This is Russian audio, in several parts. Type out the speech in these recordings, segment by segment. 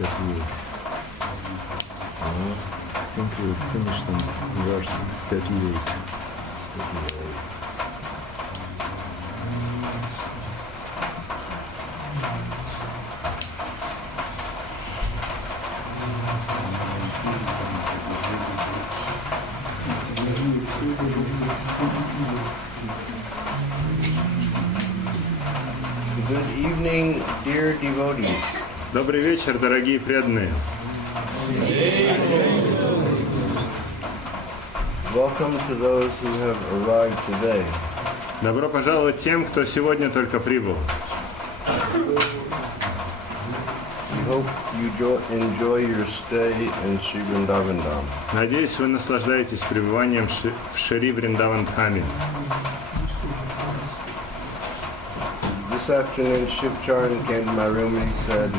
38. I think we finished on verse 38. Good evening, dear devotees. Добрый вечер, дорогие преданные. Welcome to those who have arrived today. Добро пожаловать тем, кто сегодня только прибыл. We hope you enjoy your stay in Sri Vrindavan Dham. Надеюсь, вы наслаждаетесь пребыванием в Шри Вриндаван-Дхаме. This afternoon, Shiv Charan came to my room and he said,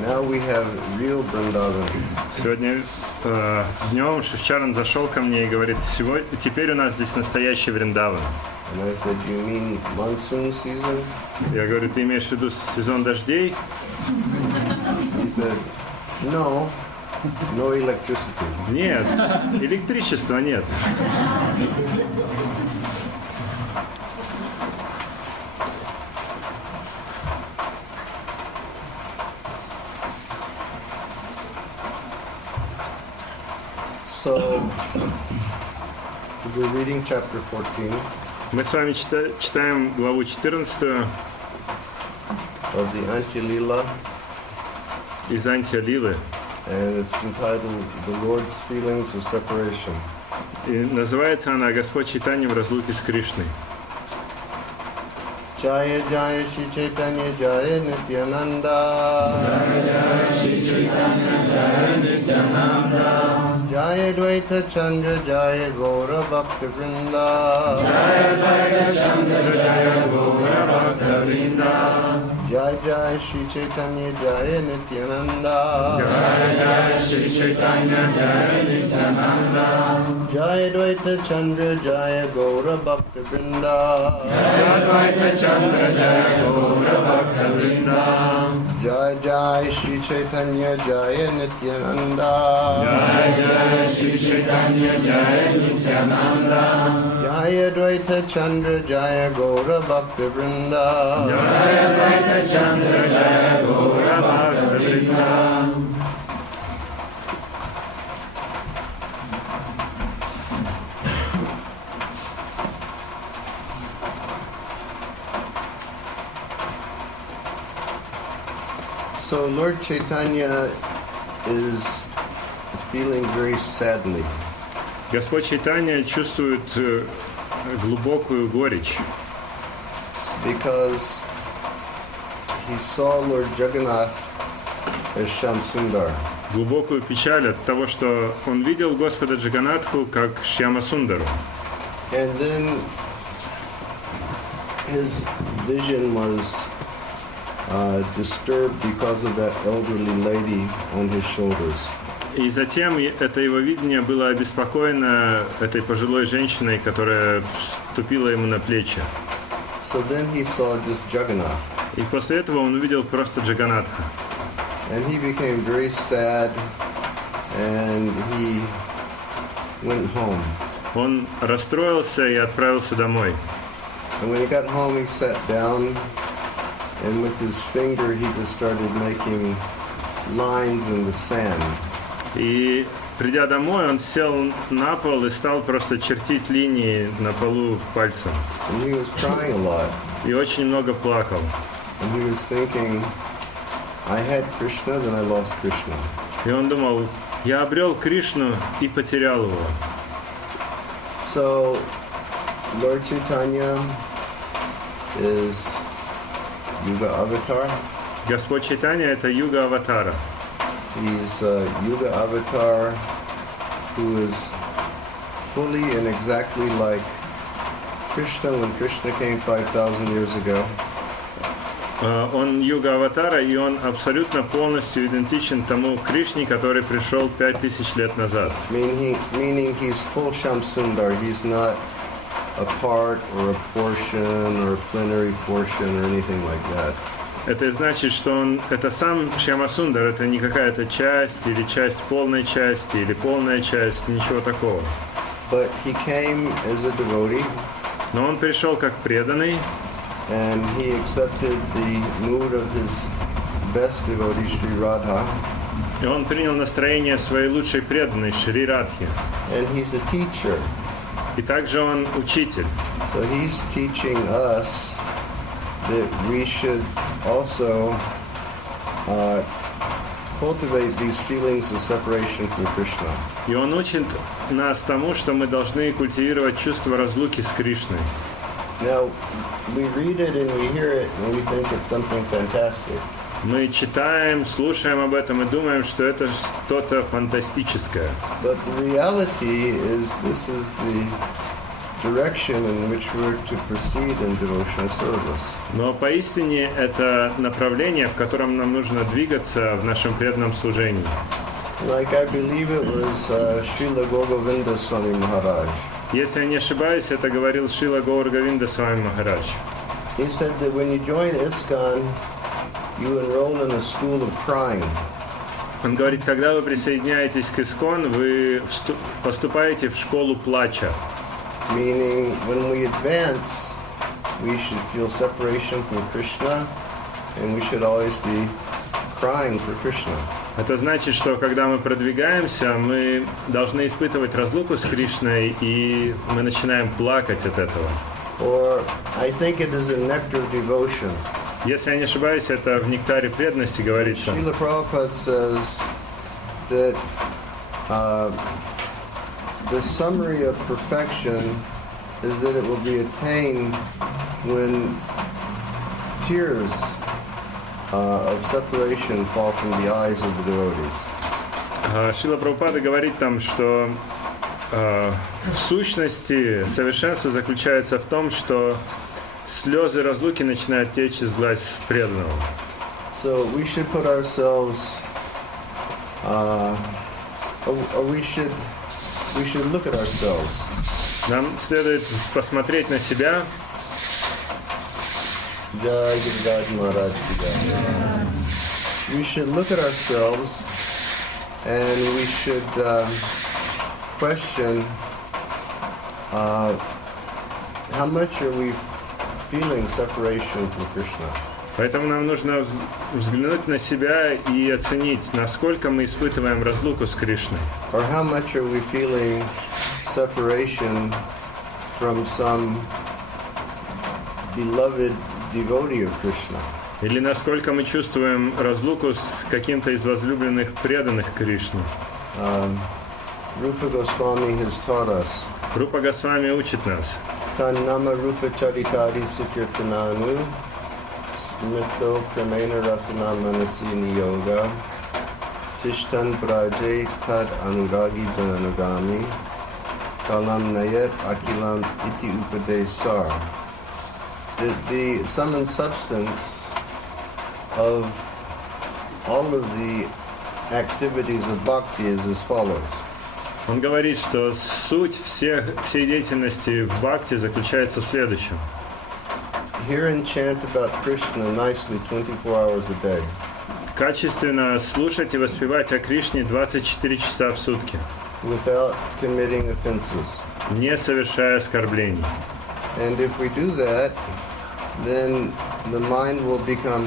"Now we have real Vrindavan." Сегодня днем Шивчаран зашел ко мне и говорит, теперь у нас здесь настоящий Вриндаван. And I said, "You mean monsoon season?" Я говорю, ты имеешь в виду сезон дождей? He said, "No, no electricity." Нет, электричества нет. So, we're reading chapter 14 Мы с вами читаем главу 14 of the Antya-lila, из Антия-лилы. and it's entitled "The Lord's Feelings of Separation." И называется она «Господь Чайтанья в разлуке с Кришной». Jaya Jaya Shri Chaitanya Jaya Nityananda. Jaya Jaya Shri Chaitanya Jaya Nityananda. Jaya Dvaita Chandra Jaya Gaura Bhakta Vrinda. Jaya Dvaita Chandra Jaya Gaura Bhakta Vrinda. Jaya Jaya Shri Chaitanya Jaya Nityananda. Jaya Jaya Shri Chaitanya Jaya Nityananda. Jaya Dvaita Chandra Jaya Gaura Bhakta Vrinda. Jaya Dvaita Chandra Jaya Gaura Bhakta Vrinda. Jaya Jaya Shri Chaitanya Jaya Nityananda. Jaya Jaya Shri Chaitanya Jaya Nityananda. Jaya Dvaita Chandra Jaya Gaura Bhakta Vrinda. Jaya Dvaita Chandra Jaya Gaura Bhakta Vrinda. So Lord Chaitanya is feeling very sadly Господь Чайтанья чувствует глубокую горечь, because he saw Lord Jagannath as Shamsundar. глубокую печаль от того, что он видел Господа Джаганатху как Шьяма-Сундару. And then his vision was disturbed because of that elderly lady on his shoulders. И затем это его видение было обеспокоено этой пожилой женщиной, которая ступила ему на плечи. So then he saw just Jagannath. И после этого он увидел просто Джаганатха. And he became very sad and he went home. Он расстроился и отправился домой. And when he got home, he sat down and with his finger he just started making lines in the sand. И придя домой, он сел на пол и стал просто чертить линии на полу пальцем. And he was crying a lot. И очень много плакал. And he was thinking, I had Krishna, then I lost Krishna. И он думал, я обрел Кришну и потерял его. So, Lord Chaitanya is Yuga Avatar. Господь Чайтанья – это Юга Аватара. He's a Yuga Avatar who is fully and exactly like Krishna when Krishna came 5,000 years ago. Он Юга Аватара, и он абсолютно полностью идентичен тому Кришне, который пришел 5000 лет назад. Meaning he's full Shamsundar. He's not a part or a portion or a plenary portion or anything like that. это значит, что он, это сам Шьямасундар, это не какая-то часть, или часть полной части, или полная часть, ничего такого. But he came as a devotee, Но он пришел как преданный, and he accepted the mood of his best devotee, Sri Radha, и он принял настроение своей лучшей преданной Шри Радхи. and he's a teacher. И также он учитель. So he's teaching us that we should also cultivate these feelings of separation from Krishna. И он учит нас тому, что мы должны культивировать чувство разлуки с Кришной. Now, we read it and we hear it and we think it's something fantastic. Мы читаем, слушаем об этом и думаем, что это что-то фантастическое. But the reality is this is the direction in which we're to proceed in devotional service. Но поистине это направление, в котором нам нужно двигаться в нашем преданном служении. Like I believe it was Srila Govinda Swami Maharaj. Если я не ошибаюсь, это говорил Шрила Говинда Swami Махарадж. He said that when you join ISKCON, you enroll in a school of crying. Он говорит, когда вы присоединяетесь к ИСККОН, вы поступаете в школу плача. Meaning, when we advance, we should feel separation from Krishna, and we should always be crying for Krishna. Это значит, что когда мы продвигаемся, мы должны испытывать разлуку с Кришной, и мы начинаем плакать от этого. Or, I think it is a nectar of devotion. Если я не ошибаюсь, это в нектаре преданности говорится. Srila Prabhupada says that the summary of perfection is that it will be attained when tears of separation fall from the eyes of the devotees. Шрила Прабхупада говорит там, что в сущности совершенство заключается в том, что слезы разлуки начинают течь из глаз преданного. So we should put ourselves, we should look at ourselves. Нам следует посмотреть на себя. Jai Gurudad Maharaj ki jai. We should look at ourselves and we should question how much are we feeling separation from Krishna. Поэтому нам нужно взглянуть на себя и оценить, насколько мы испытываем разлуку с Кришной. Or how much are we feeling separation from some beloved devotee of Krishna. Или насколько мы чувствуем разлуку с каким-то из возлюбленных преданных Кришны. Rupa Goswami has taught us. Рупа Госвами учит нас. Tannama Rupa Charitari Sukirtananu Smito Pramena Rasana Manasi Niyoga Tishtan Praje Tad Anuragi Jananugami Kalam Nayat Akilam Iti Upadesar. The sum and substance of all of the activities of bhakti is as follows. Он говорит, что суть всей деятельности в бхакти заключается в следующем. Hear and chant about Krishna nicely 24 hours a day. Качественно слушать и воспевать о Кришне 24 часа в сутки. Without committing offenses. Не совершая оскорблений. And if we do that, then the mind will become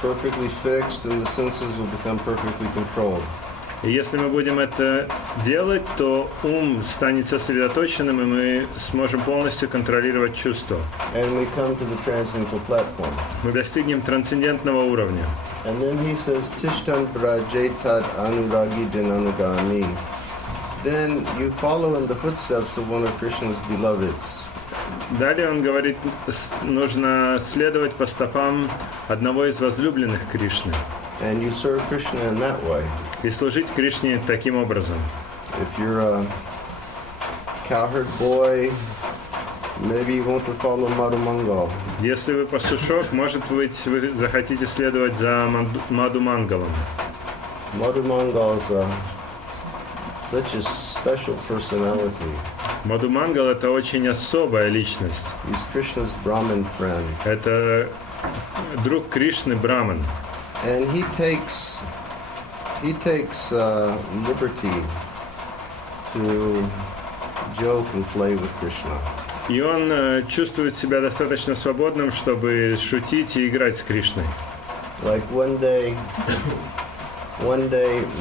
perfectly fixed and the senses will become perfectly controlled. И если мы будем это делать, то ум станет сосредоточенным, и мы сможем полностью контролировать чувства. And we come to the transcendental platform. Мы достигнем трансцендентного уровня. And then he says, Tishtan Prajetad Anuragi Jananugami. Then you follow in the footsteps of one of Krishna's beloveds. Далее он говорит, нужно следовать по стопам одного из возлюбленных Кришны. And you serve Krishna in that way. И служить Кришне таким образом. If you're a cowherd boy, maybe you want to follow Madhu Mangal. Если вы пастушок, может быть, вы захотите следовать за Мадху Мангалом. Madhu Mangal is such a special personality. Мадху Мангал — это очень особая личность. He's Krishna's Brahmin friend. Это друг Кришны Браман. And he takes liberty to joke and play with Krishna. И он чувствует себя достаточно свободным, чтобы шутить и играть с Кришной. Like one day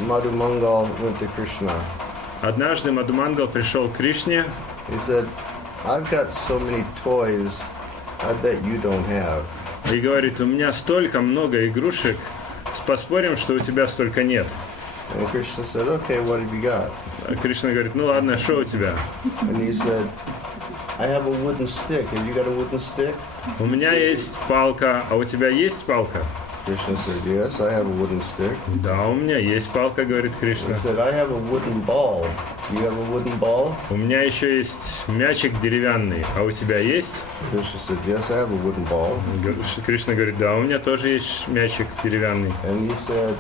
Madhu Mangal went to Krishna. Однажды Мадхумангал пришел к Кришне. He said, "I've got so many toys, I bet you don't have." И говорит, у меня столько много игрушек, поспорим, что у тебя столько нет. And Krishna said, "Okay, what have you got?" А Кришна говорит, ну ладно, что у тебя? And he said, "I have a wooden stick. Have you got a wooden stick?" У меня есть палка, а у тебя есть палка? Krishna said, "Yes, I have a wooden stick." Да, у меня есть палка, говорит He Кришна. said, "I have a wooden ball. Do you have a wooden ball?" У меня еще есть мячик деревянный, а у тебя есть? Krishna said, "Yes, I have a wooden ball." Кришна говорит, да, у меня тоже есть мячик деревянный. And he said,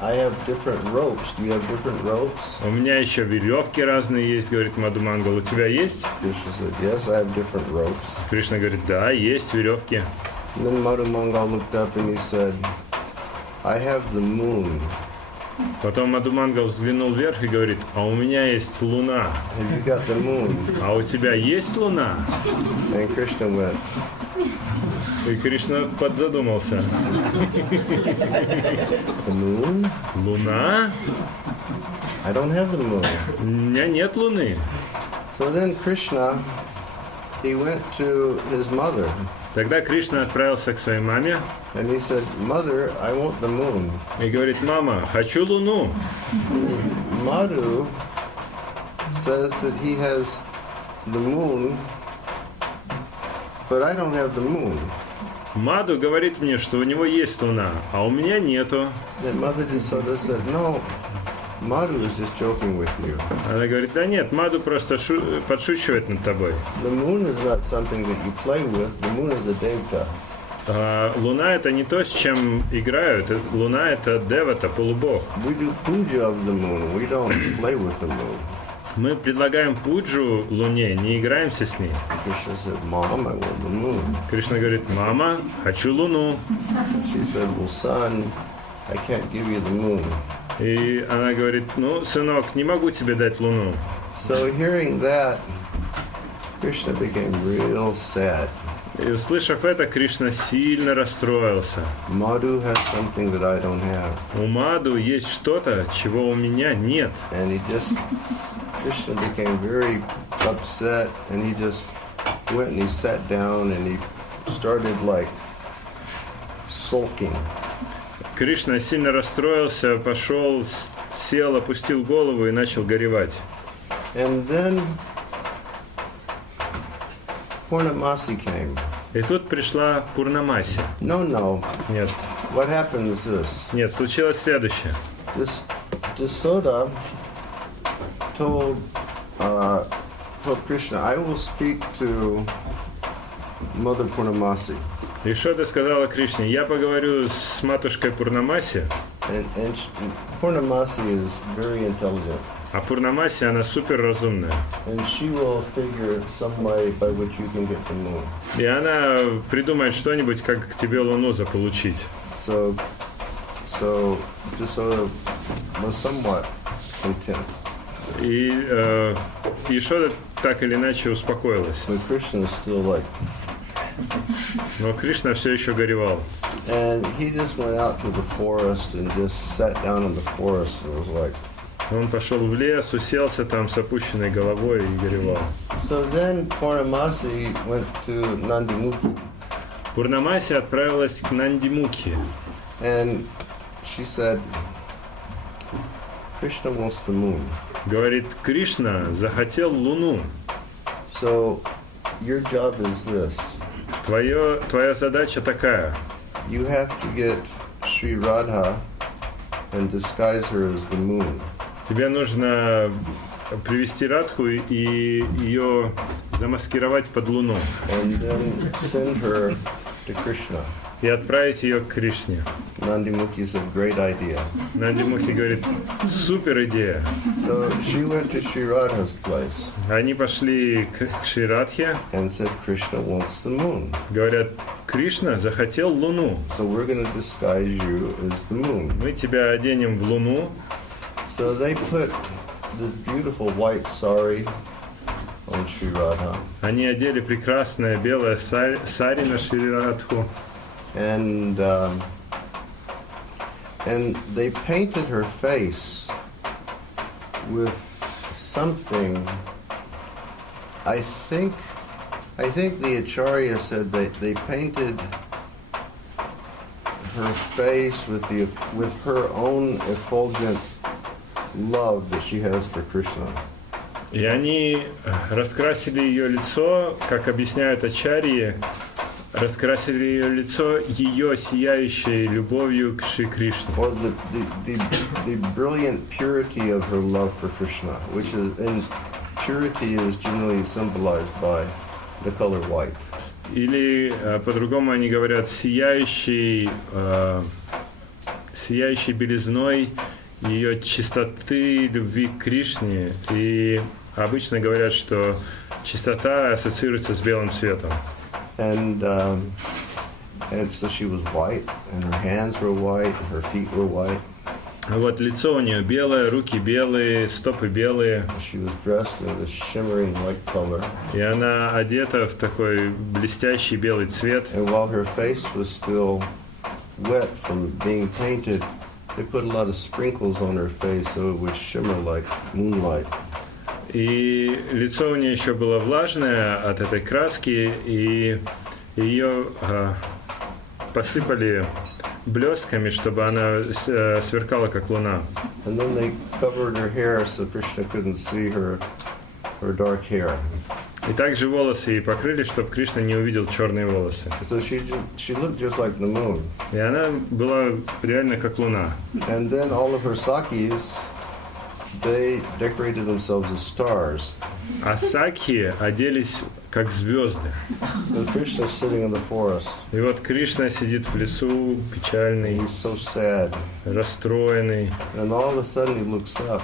"I have different ropes. Do you have different ropes?" У меня еще веревки разные есть, говорит Мадхумангал. У тебя есть? Krishna said, "Yes, I have different ropes." Кришна говорит, да, есть веревки. And then Madhu Mangal looked up and he said, "I have the moon. Потом Мадхумангал взглянул вверх и говорит, а у меня есть луна. Have you got the moon?" А у тебя есть луна? And Krishna went, И Кришна подзадумался. "The moon? Луна? I don't have the moon." У меня нет луны. So then Krishna, he went to his mother Тогда Кришна отправился к своей маме and he said, "Mother, I want the moon." и говорит, мама, хочу луну. Madhu says that he has the moon, but I don't have the moon. Маду говорит мне, что у него есть луна, а у меня нету. And Mother just sort of said, "No, Madhu is just joking with you. Она говорит, да нет, Маду просто подшучивает над тобой. The moon is not something that you play with. The moon is a devta." А луна это не то, с чем играют. Луна это девата, полубог. We do puja of the moon. We don't play with the moon. Мы предлагаем пуджу луне, не играемся с ней. Krishna said, "Mom, I want the moon." Кришна говорит, мама, хочу луну. She said, "Well, son, I can't give you the moon." И она говорит, ну, сынок, не могу тебе дать луну. So hearing that, Krishna became real sad. И услышав это, Кришна сильно расстроился. Madhu has something that I don't have. У Маду есть что-то, чего у меня нет. And Krishna became very upset and he just went and he sat down and he started like sulking. Кришна сильно расстроился, пошел, сел, опустил голову и начал горевать. And then Purnamasi came. И тут пришла Пурнамаси. No. Нет, What happened is this. нет, случилось следующее. This Jasoda told Krishna, "I will speak to Mother Purnamasi." Ишода сказала Кришне, я поговорю с матушкой Пурнамаси, And Purnamasi is very intelligent. а Пурнамаси, она супер разумная. And she will figure some way by which you can get the moon. И она придумает что-нибудь, как к тебе луну заполучить. So Jasoda was somewhat content. И Ишода так или иначе успокоилась. But Krishna is still like, Но Кришна все еще горевал. and he just went out to the forest and just sat down in the forest and was like. Он пошел в лес, уселся там с опущенной головой и горевал. So then Purnamasi went to Nandimukhi. Пурнамаси отправилась к Нандимукхи. And she said, "Krishna wants the moon. Говорит, Кришна захотел луну. So your job is this. Твоя задача такая. You have to get Sri Radha and disguise her as the moon. Тебе нужно привести Радху и ее замаскировать под луну. And then send her to Krishna. и отправить ее к Кришне. Nandi Mukhi said, great idea. Нанди Мухи говорит, супер идея. So she went to Sri Radha's place Они пошли к Шри Радхе, and said, Krishna wants the moon. говорят, Кришна захотел Луну. So we're going to disguise you as the moon. Мы тебя оденем в Луну. So they put this beautiful white sari on Sri Radha. Они одели прекрасное белое сари на Шри Радху. And they painted her face with something. I think the Acharya said they painted her face with her own effulgent love that she has for Krishna. И они раскрасили ее лицо, как объясняют ачарьи, раскрасили ее лицо ее сияющей любовью к Шри Кришне. Or the brilliant purity of her love for Krishna, which is, and purity is generally symbolized by the color white. Или по-другому они говорят сияющей белизной ее чистоты любви к Кришне. И обычно говорят, что чистота ассоциируется с белым цветом. And so she was white, and her hands were white, her feet were white. Вот лицо у нее белое, руки белые, стопы белые. She was dressed in this shimmering white color. И она одета в такой блестящий белый цвет. And while her face was still wet from being painted, they put a lot of sprinkles on her face so it would shimmer like moonlight. И лицо у нее еще было влажное от этой краски, и ее посыпали блесками, чтобы она сверкала как луна. And then they covered her hair so Krishna couldn't see her dark hair. И также волосы ей покрыли, чтобы Кришна не увидел черные волосы. So she looked just like the moon. И она была реально как луна. And then all of her sakis, they decorated themselves as stars. А сакхи оделись как звезды. So Krishna's sitting in the forest. И вот Кришна сидит в лесу, печальный, He's so sad. расстроенный. And all of a sudden he looks up,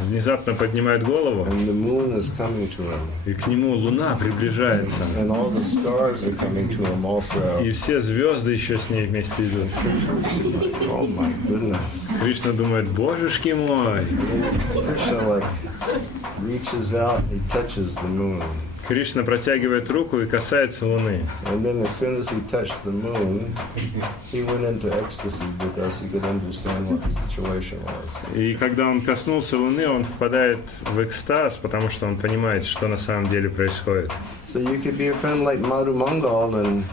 Внезапно поднимает голову, and the moon is coming to him. и к нему луна приближается. And all the stars are coming to him also. И все звезды еще с ней вместе идут. Krishna's like, oh my goodness. Кришна думает, божешки мой. Krishna like reaches out, he touches the moon. Кришна протягивает руку и касается луны. And then as soon as he touched the moon, he went into ecstasy because he could understand what the situation was. И когда он коснулся луны, он впадает в экстаз, потому что он понимает, что на самом деле происходит. So you could be a friend like Madhu Mangal and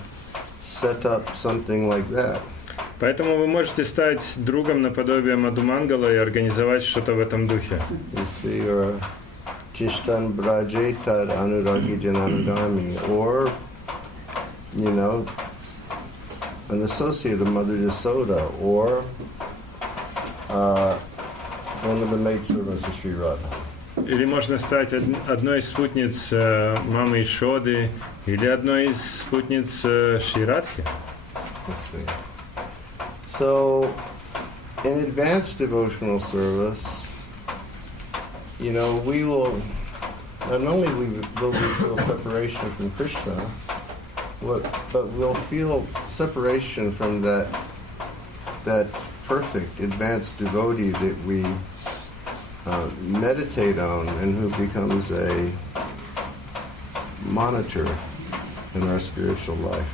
set up something like that. Поэтому вы можете стать другом наподобие Мадхумангала и организовать что-то в этом духе. You see, or Tishtan Brajetad Anuragi Jananagami, or, you know, an associate of Mother Yasoda, or one of the maidservants of Sri Radha. Или можно стать одной из спутниц мамы Ишоды, или одной из спутниц Шри Радхи. Let's see. So, in advanced devotional service, you know, we will, not only will we feel separation from Krishna, but we'll feel separation from that perfect advanced devotee that we meditate on and who becomes a monitor in our spiritual life.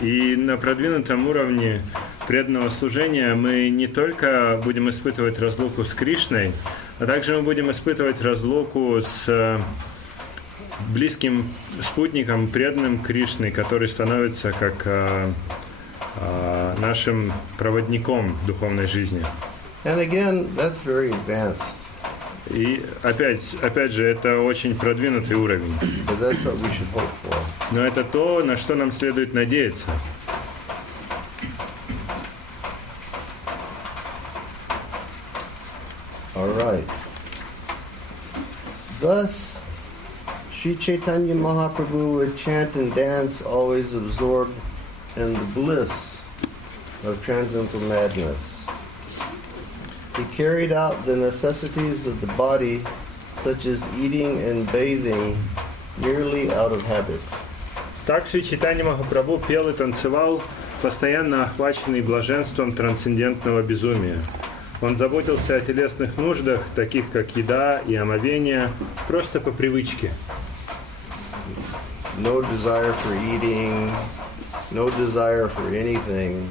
И на продвинутом уровне преданного служения мы не только будем испытывать разлуку с Кришной, а также мы будем испытывать разлуку с близким спутником, преданным Кришны, который становится как нашим проводником в духовной жизни. And again, that's very advanced. И опять же, это очень продвинутый уровень. But that's what we should hope for. Но это то, на что нам следует надеяться. All right. Thus, Sri Chaitanya Mahaprabhu would chant and dance, always absorbed and the bliss of transcendental madness. He carried out the necessities of the body, such as eating and bathing, merely out of habit. Также Чайтанья Махапрабху пел и танцевал, постоянно охваченный блаженством трансцендентного безумия. Он заботился о телесных нуждах, таких как еда и омовение, просто по привычке. No desire for eating, no desire for anything.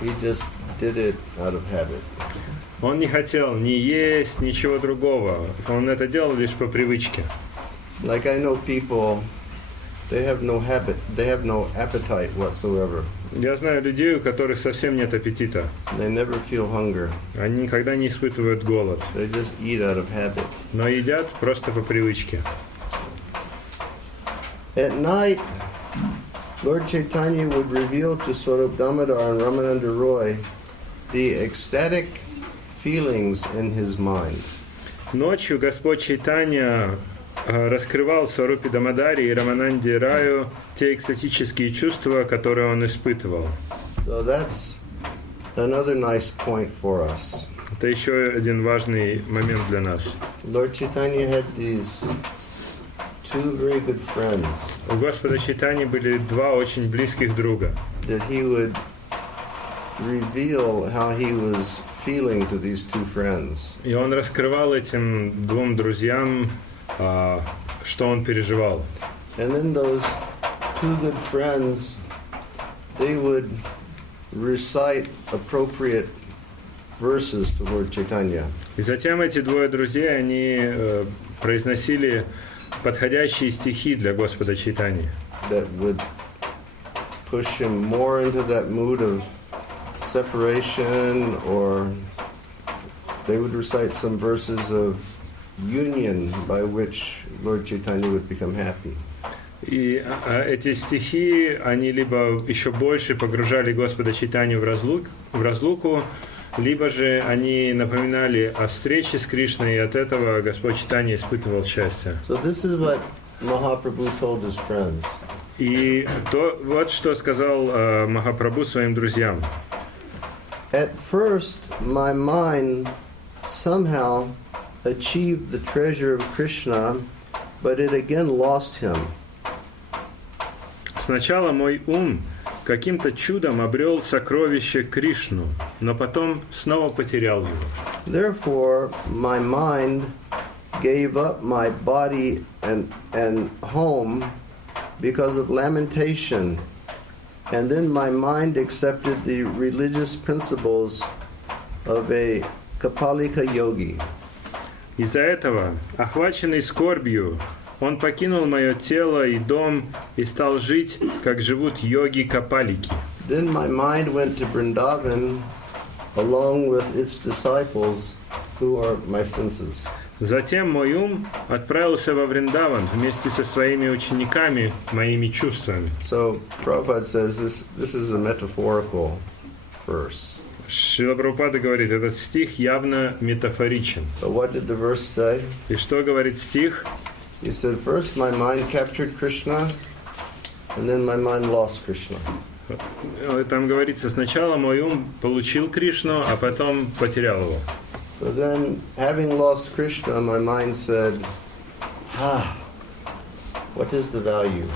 He just did it out of habit. Он не хотел ни есть, ничего другого. Он это делал лишь по привычке. Like I know people, they have no appetite whatsoever. Я знаю людей, у которых совсем нет аппетита. They never feel hunger. Они никогда не испытывают голод. They just eat out of habit. Но едят просто по привычке. At night, Lord Chaitanya would reveal to Swarup Damodar and Ramananda Roy the ecstatic feelings in his mind. Ночью Господь Чайтанья раскрывал Сварупе Дамодари и Рамананде Раю те экстатические чувства, которые он испытывал. So that's another nice point for us. Это еще один важный момент для нас. Lord Chaitanya had these two very good friends У Господа Чайтаньи были два очень близких друга. that he would reveal how he was feeling to these two friends. И он раскрывал этим двум друзьям, что он переживал. And then those two good friends, they would recite appropriate verses to Lord Chaitanya. И затем эти двое друзей, они произносили подходящие стихи для Господа Чайтаньи, That would push him more into that mood of separation, or they would recite some verses of union by which Lord Chaitanya would become happy. И эти стихи, они либо еще больше погружали Господа Чайтанью в разлуку, либо же они напоминали о встрече с Кришной, и от этого Господь Чайтанья испытывал счастье. So this is what Mahaprabhu told his friends. И вот что сказал Махапрабху своим друзьям. At first, my mind somehow achieved the treasure of Krishna, but it again lost him. Сначала мой ум каким-то чудом обрел сокровище Кришну, но потом снова потерял его. Therefore, my mind gave up my body and home because of lamentation, and then my mind accepted the religious principles of a Kapalika yogi. Из-за этого, охваченный скорбью, он покинул мое тело и дом и стал жить, как живут йоги-капалики. Then my mind went to Vrindavan along with its disciples, who are my senses. Затем мой ум отправился во Вриндаван вместе со своими учениками, моими чувствами. So Prabhupada says this is a metaphorical verse. Шрила Прабхупада говорит, этот стих явно метафоричен. But what did the verse say? И что говорит стих? He said, first my mind captured Krishna, and then my mind lost Krishna. Там говорится, сначала мой ум получил Кришну, а потом потерял его. But then, having lost Krishna, my mind said, what is the value?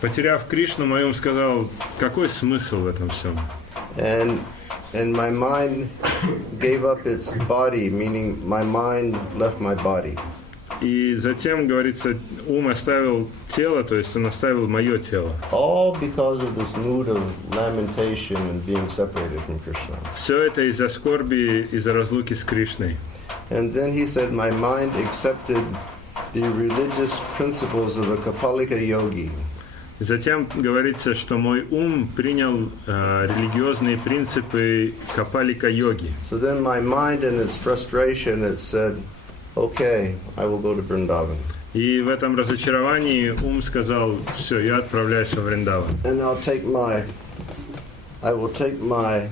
Потеряв Кришну, мой ум сказал, какой смысл в этом всем? And my mind gave up its body, meaning my mind left my body. И затем, говорится, ум оставил тело, то есть он оставил мое тело. All because of this mood of lamentation and being separated from Krishna. Все это из-за скорби, из-за разлуки с Кришной. And then he said, my mind accepted the religious principles of a Kapalika yogi. Затем говорится, что мой ум принял религиозные принципы капалика-йоги. So then my mind in its frustration, it said, okay, I will go to Vrindavan. И в этом разочаровании ум сказал, все, я отправляюсь во Вриндаван. And I will take my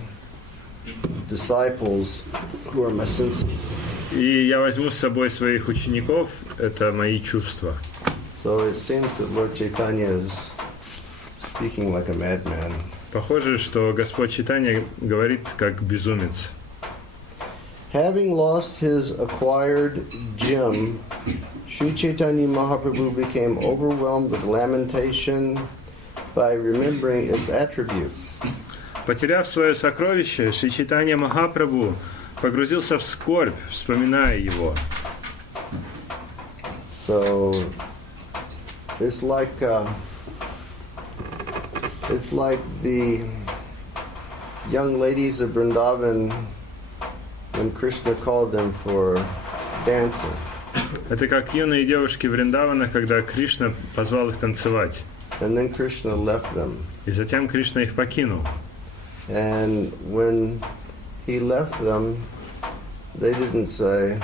disciples who are my senses. И я возьму с собой своих учеников, это мои чувства. So it seems that Lord Chaitanya is speaking like a madman. Похоже, что Господь Чайтанья говорит как безумец. Having lost his acquired gem, Sri Chaitanya Mahaprabhu became overwhelmed with lamentation by remembering its attributes. Потеряв свое сокровище, Шри Чайтанья Махапрабху погрузился в скорбь, вспоминая его. So it's like the young ladies of Vrindavan when Krishna called them for dancing. Это как юные девушки Вриндавана, когда Кришна позвал их танцевать. And then Krishna left them. И затем Кришна их покинул. And when he left them, they didn't say,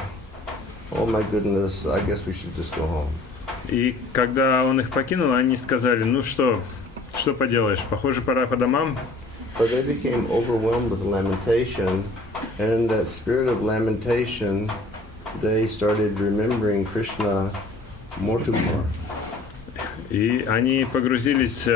"Oh my goodness, I guess we should just go home." И когда он их покинул, они сказали, ну что поделаешь, похоже, пора по домам. But they became overwhelmed with lamentation, and in that spirit of lamentation, they started remembering Krishna more to more. И они погрузились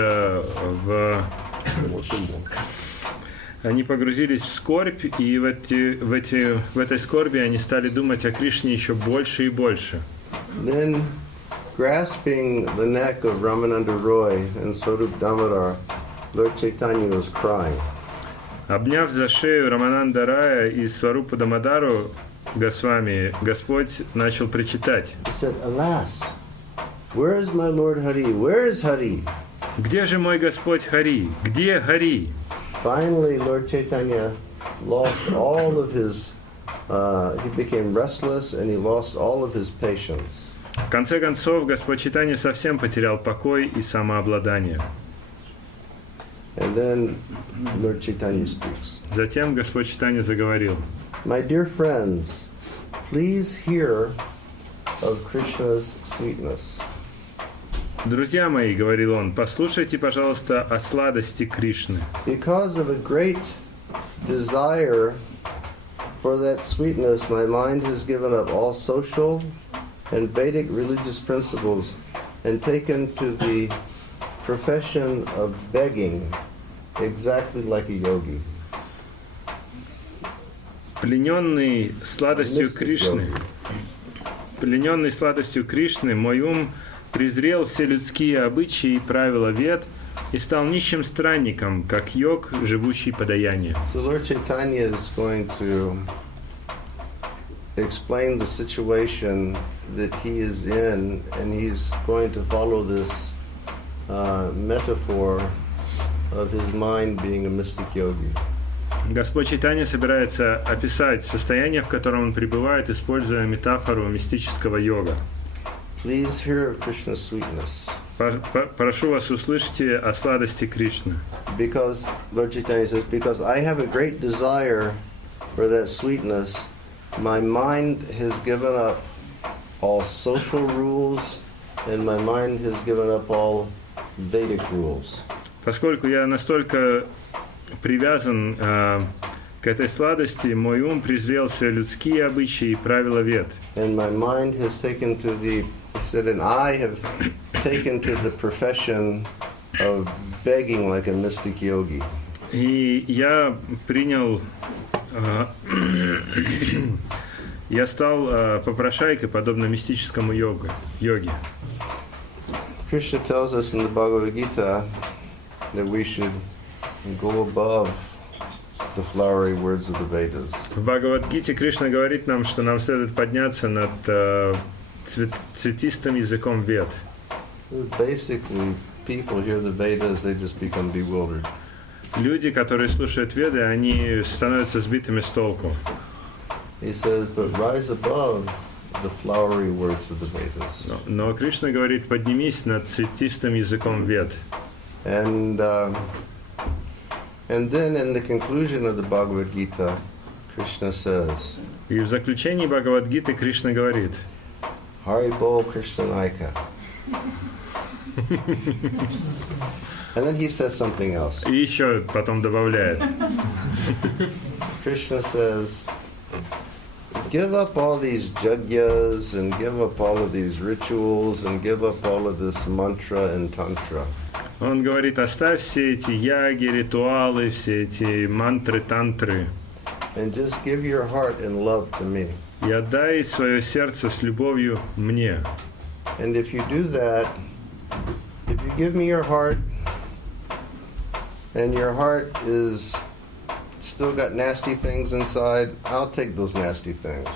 в скорбь, и в этой скорби они стали думать о Кришне еще больше и больше. Then, grasping the neck of Ramananda Roy and Swarup Damodar, Lord Chaitanya was crying. Обняв за шею Рамананда Рая и Сварупу Дамодару Госвами, Господь начал причитать. He said, "Alas, where is my Lord Hari? Where is Hari?" Где же мой Господь Хари? Где Хари? Finally, Lord Chaitanya lost all of his, he became restless and he lost all of his patience. В конце концов, Господь Чайтанья совсем потерял покой и самообладание. And then Lord Chaitanya speaks. Затем Господь Чайтанья заговорил. My dear friends, please hear of Krishna's sweetness. Друзья мои, говорил он, послушайте, пожалуйста, о сладости Кришны. Because of a great desire for that sweetness, my mind has given up all social and Vedic religious principles and taken to the profession of begging, exactly like a yogi. Плененный сладостью Кришны, мой ум презрел все людские обычаи и правила вед и стал нищим странником, как йог, живущий подаяние. So Lord Chaitanya is going to explain the situation that he is in, and he's going to follow this metaphor of his mind being a mystic yogi. Господь Чайтанья собирается описать состояние, в котором он пребывает, используя метафору мистического йога. Please hear of Krishna's sweetness. Прошу вас, услышьте о сладости Кришны. Because, Lord Chaitanya says, because I have a great desire for that sweetness, my mind has given up all social rules, and my mind has given up all Vedic rules. Поскольку я настолько привязан к этой сладости, мой ум презрел все людские обычаи и правила вед. And my mind has taken to the, he said, and I have taken to the profession of begging like a mystic yogi. И я принял, я стал попрошайкой, подобно мистическому йоге. Krishna tells us in the Bhagavad Gita that we should go above the flowery words of the Vedas. В Бхагавад-гите Кришна говорит нам, что нам следует подняться над цветистым языком вед. Basically, people hear the Vedas, they just become bewildered. Люди, которые слушают веды, они становятся сбитыми с толку. He says, but rise above the flowery words of the Vedas. Но Кришна говорит, поднимись над цветистым языком вед. And then in the conclusion of the Bhagavad Gita, Krishna says, И в заключении Бхагавад-гиты Кришна говорит, Haribol Krishna Naika. And then he says something else. и еще потом добавляет. Krishna says, give up all these jagyas and give up all of these rituals and give up all of this mantra and tantra. Он говорит, оставь все эти яги, ритуалы, все эти мантры, тантры. And just give your heart and love to me. И отдай свое сердце с любовью мне. And if you do that, if you give me your heart, and your heart is still got nasty things inside, I'll take those nasty things.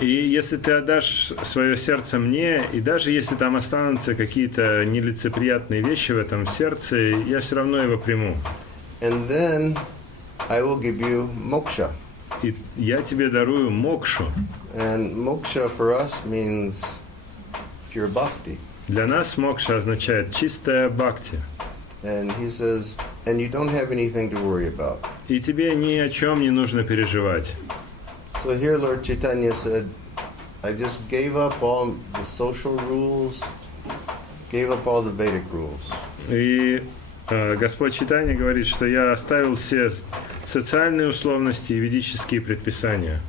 И если ты отдашь свое сердце мне, и даже если там останутся какие-то нелицеприятные вещи в этом сердце, я все равно его приму. And then I will give you moksha. И я тебе дарую мокшу. And moksha for us means pure bhakti. Для нас мокша означает чистая бхакти. And he says, and you don't have anything to worry about. И тебе ни о чем не нужно переживать. So here Lord Chaitanya said, I just gave up all the social rules, gave up all the Vedic rules. И Господь Чайтанья говорит, что я оставил все социальные условности и ведические предписания.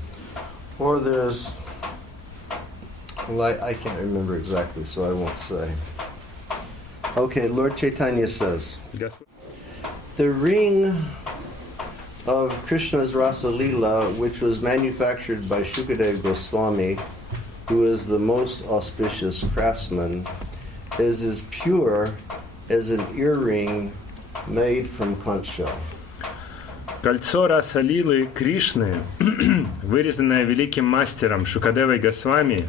Or there's, well, I can't remember exactly, so I won't say. Okay, Lord Chaitanya says, Господь the ring of Krishna's Rasa Leela, which was manufactured by Shukadeva Goswami, who is the most auspicious craftsman, is as pure as an earring made from conch shell. Кольцо раса Лилы Кришны, вырезанное великим мастером Шукадевой Госвами,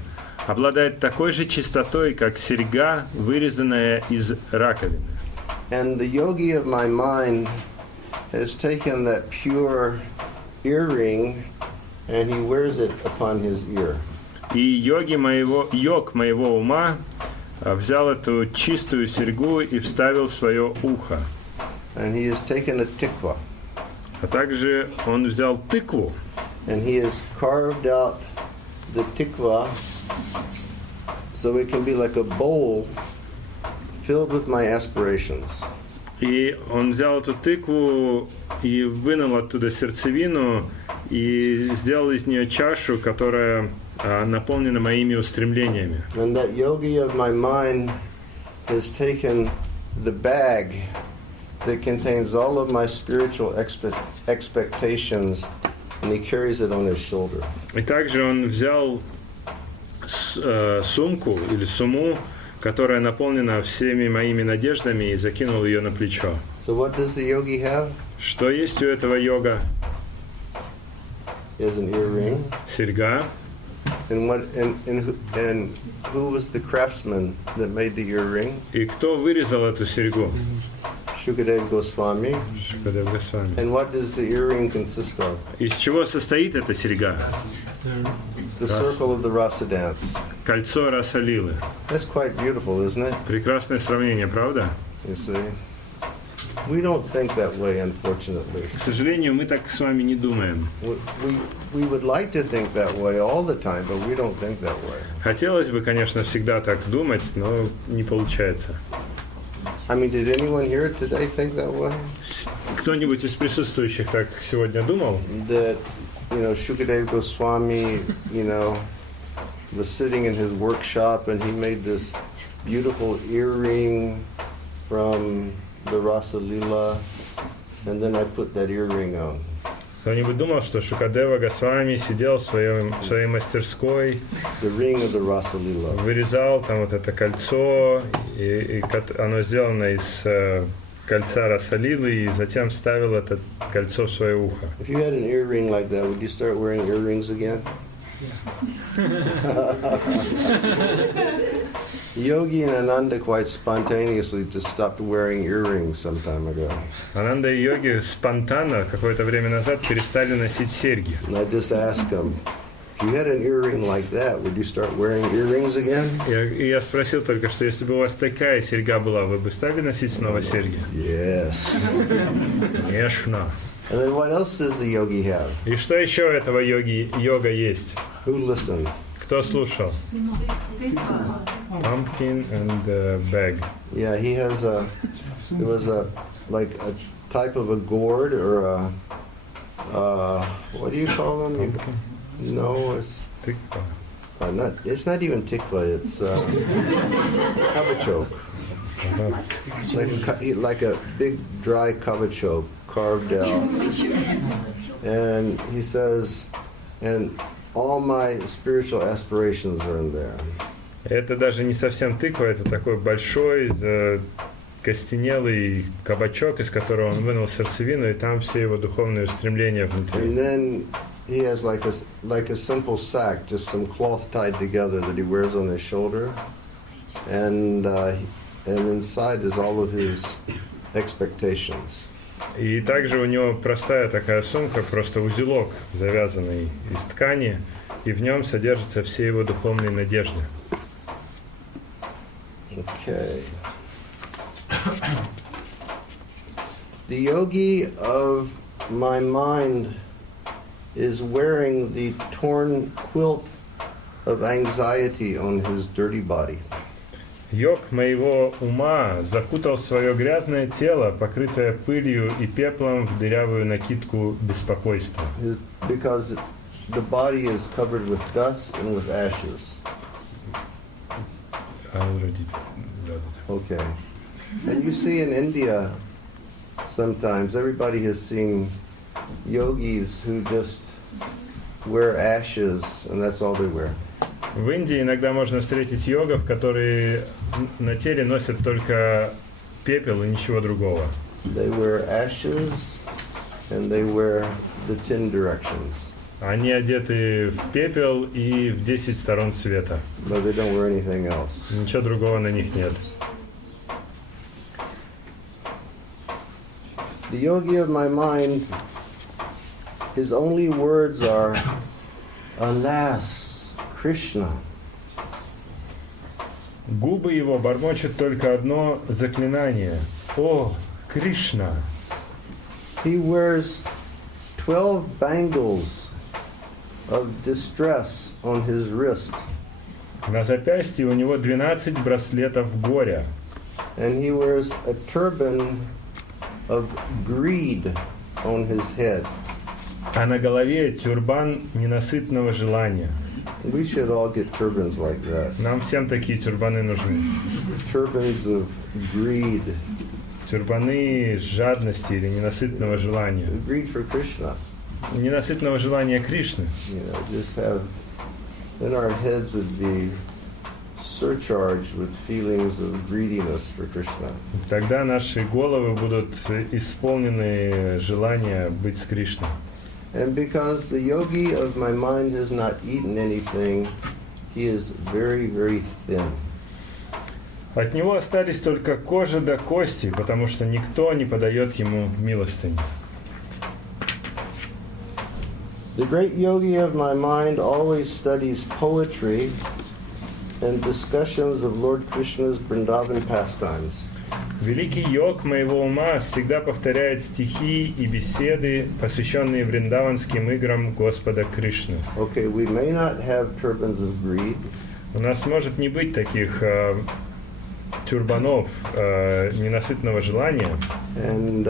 обладает такой же чистотой, как серьга, вырезанная из раковины. And the yogi of my mind has taken that pure earring and he wears it upon his ear. И йог моего ума взял эту чистую серьгу и вставил в свое ухо. And he has taken a tikva. А также он взял тыкву, And he has carved out the tikva so it can be like a bowl filled with my aspirations. и он взял эту тыкву и вынул оттуда сердцевину и сделал из нее чашу, которая наполнена моими устремлениями. And that yogi of my mind has taken the bag that contains all of my spiritual expectations and he carries it on his shoulder. И также он взял сумку или сумму, которая наполнена всеми моими надеждами, и закинул ее на плечо. So what does the yogi have? Что есть у этого йога? He has an earring. Серьга. And who was the craftsman that made the earring? И кто вырезал эту серьгу? Shukadeva Goswami. Шукадев Госвами. And what does the earring consist of? Из чего состоит эта серьга? The circle of the rasa dance. Кольцо раса Лилы. That's quite beautiful, isn't it? Прекрасное сравнение, правда? You see? We don't think that way, unfortunately. К сожалению, мы так с вами не думаем. We would like to think that way all the time, but we don't think that way. Хотелось бы, конечно, всегда так думать, но не получается. I mean, did anyone here today think that way? Кто-нибудь из присутствующих так сегодня думал? That, Shukadeva Goswami, was sitting in his workshop and he made this beautiful earring from the Rasa Leela, and then I put that earring on. Кто-нибудь думал, что Шукадева Госвами сидел в своей мастерской, The ring of the Rasa Leela. вырезал там вот это кольцо, и оно сделано из кольца Расалилы, и затем вставил это кольцо в свое ухо. If you had an earring like that, would you start wearing earrings again? Yogi and Ananda quite spontaneously just stopped wearing earrings some time ago. Ананда и йоги спонтанно какое-то время назад перестали носить серьги. And I just asked them, if you had an earring like that, would you start wearing earrings again? И я спросил только, что если бы у вас такая серьга была, вы бы стали носить снова серьги? Yes. Конечно. And then what else does the yogi have? И что еще у этого йога есть? Who listened? Кто слушал? Pumpkin and bag. Yeah, he has there was a type of a gourd or what do you call them? No, it's Тыква. it's not even tikva, it's cabbage choke. Ага. like a big dry cabochon carved out. And he says, and all my spiritual aspirations are in there. Это даже не совсем тыква, это такой большой костенелый кабачок, из которого он вынул сердцевину, и там все его духовные устремления внутри. And then he has like a simple sack, just some cloth tied together that he wears on his shoulder, and inside is all of his expectations. И также у него простая такая сумка, просто узелок, завязанный из ткани, и в нем содержатся все его духовные надежды. Okay. The yogi of my mind is wearing the torn quilt of anxiety on his dirty body. Йог моего ума закутал свое грязное тело, покрытое пылью и пеплом, в дырявую накидку беспокойства. Because the body is covered with dust and with ashes. Okay. And you see in India, sometimes everybody has seen yogis who just wear ashes and that's all they wear. В Индии иногда можно встретить йогов, которые на теле носят только пепел и ничего другого. They wear ashes and they wear the 10 directions. Они одеты в пепел и в 10 сторон света. But they don't wear anything else. Ничего другого на них нет. The yogi of my mind, his only words are, alas, Krishna. Губы его бормочут только одно заклинание. О, Кришна! He wears 12 bangles of distress on his wrist. На запястье у него 12 браслетов горя. And he wears a turban of greed on his head. А на голове тюрбан ненасытного желания. We should all get turbans like that. Нам всем такие тюрбаны нужны. Turbans of greed. Тюрбаны жадности или ненасытного желания. Greed for Krishna. Ненасытного желания Кришны. You know, just have, then our heads would be surcharged with feelings of greediness for Krishna. Тогда наши головы будут исполнены желания быть с Кришной. And because the yogi of my mind has not eaten anything, he is very, very thin. От него остались только кожа до кости, потому что никто не подает ему милостыню. The great yogi of my mind always studies poetry and discussions of Lord Krishna's Vrindavan pastimes. Великий йог моего ума всегда повторяет стихи и беседы, посвященные вриндаванским играм Господа Кришны. Okay, we may not have turbans of greed. У нас может не быть таких тюрбанов ненасытного желания. And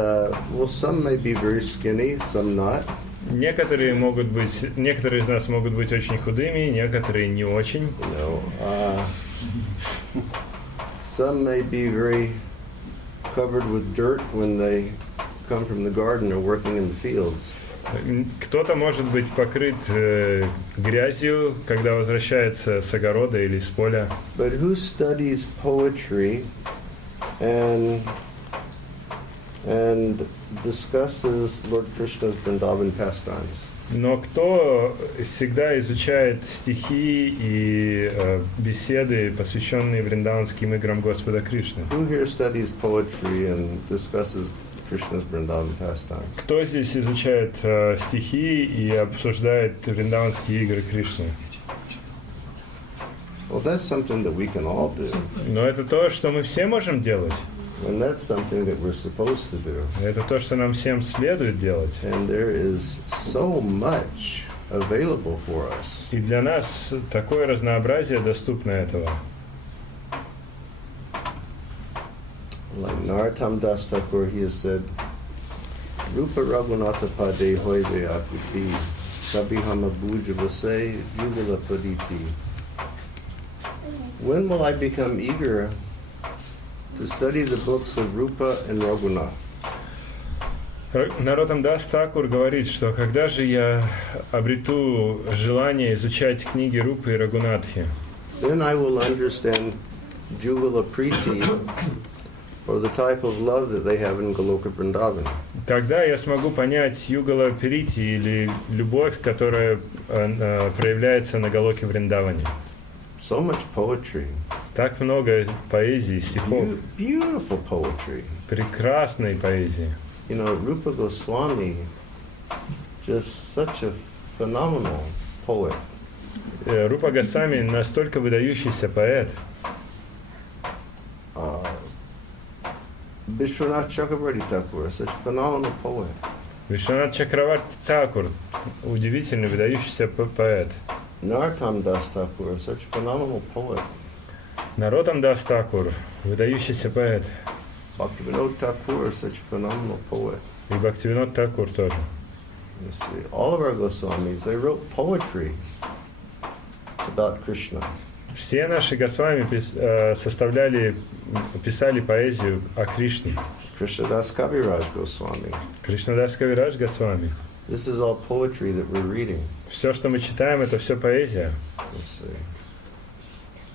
well, some may be very skinny, some not. Некоторые из нас могут быть очень худыми, некоторые не очень. You know, some may be very covered with dirt when they come from the garden or working in the fields. Кто-то может быть покрыт грязью, когда возвращается с огорода или с поля. But who studies poetry and discusses Lord Krishna's Vrindavan pastimes? Но кто всегда изучает стихи и беседы, посвященные вриндаванским играм Господа Кришны? Who here studies poetry and discusses Krishna's Vrindavan pastimes? Кто здесь изучает стихи и обсуждает вриндаванские игры Кришны? Well, that's something that we can all do. Но это то, что мы все можем делать. And that's something that we're supposed to do. Это то, что нам всем следует делать. And there is so much available for us. И для нас такое разнообразие доступно этого. Like Narottam Das Thakur, he has said, Rupa Raghunatha Pade Hoive Akuti, Sabihama Bhujavase Yugala Paditi. When will I become eager to study the books of Rupa and Raghunath. Наротам Дас Такур говорит, что когда же я обрету желание изучать книги Рупы и Рагунатхи, Then I will understand Jugala Priti, or the type of love that they have in Goloka Vrindavan. тогда я смогу понять Югала Прити или любовь, которая проявляется на Галоке Вриндаване. So much poetry. Так много поэзии, стихов, Beautiful poetry. прекрасной поэзии. You know, Rupa Goswami, just such a phenomenal poet. Рупа Госвами настолько выдающийся поэт. Vishwanath Chakravarti Thakur, such a phenomenal poet. Вишванат Чакраварти Такур, удивительный, выдающийся поэт. Narottam Das Thakur, such a phenomenal poet. Наротам Дас Такур, выдающийся поэт. Bhaktivinoda Thakur, such a phenomenal poet. И Бхактивинод Такур тоже. You see, all of our Goswamis, they wrote poetry about Krishna. Все наши Госвами писали поэзию о Кришне. Krishnadas Kaviraj Goswami. Кришнадас Кавирадж Госвами. This is all poetry that we're reading. Все, что мы читаем, это все поэзия. Let's see.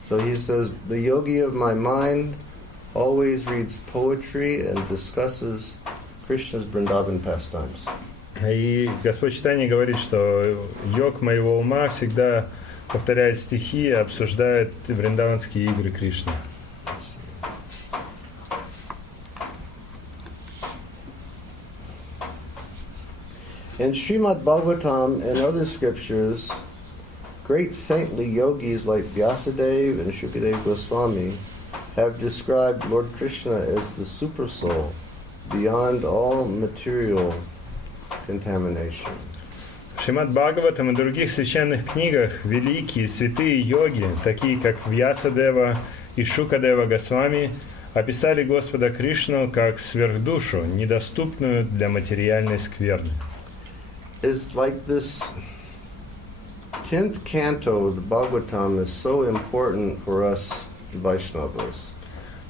So he says, the yogi of my mind always reads poetry and discusses Krishna's Vrindavan pastimes. И Господь Чайтанья говорит, что йог моего ума всегда повторяет стихи и обсуждает вриндаванские игры Кришны. In Srimad Bhagavatam and other scriptures, great saintly yogis like Vyasadeva and Shukadeva Goswami have described Lord Krishna as the supersoul beyond all material contamination. В Шримад Бхагаватам и других священных книгах великие святые йоги, такие как Вьясадева и Шукадева Госвами, описали Господа Кришну как сверхдушу, недоступную для материальной скверны. It's like this 10th canto of the Bhagavatam is so important for us Vaishnavas.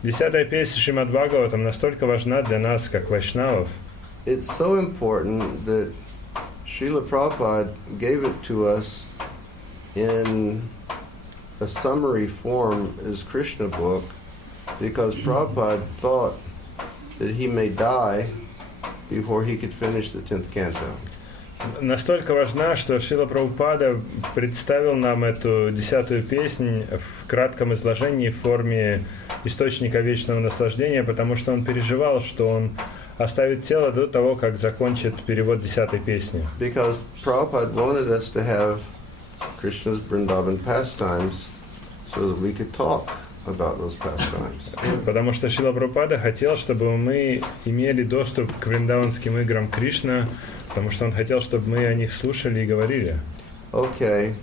10-я песня Шримад Бхагаватам настолько важна для нас, как вайшнавов. It's so important that Srila Prabhupada gave it to us in a summary form as Krishna book because Prabhupada thought that he may die before he could finish the 10th canto. Настолько важна, что Шрила Прабхупада представил нам эту 10-ю песнь в кратком изложении в форме источника вечного наслаждения, потому что он переживал, что он оставит тело до того, как закончит перевод 10-й песни. Because Prabhupada wanted us to have Krishna's Vrindavan pastimes so that we could talk about those pastimes. Потому что Шрила Прабхупада хотел, чтобы мы имели доступ к вриндаванским играм Кришна, потому что он хотел, чтобы мы о них слушали и говорили. Okay.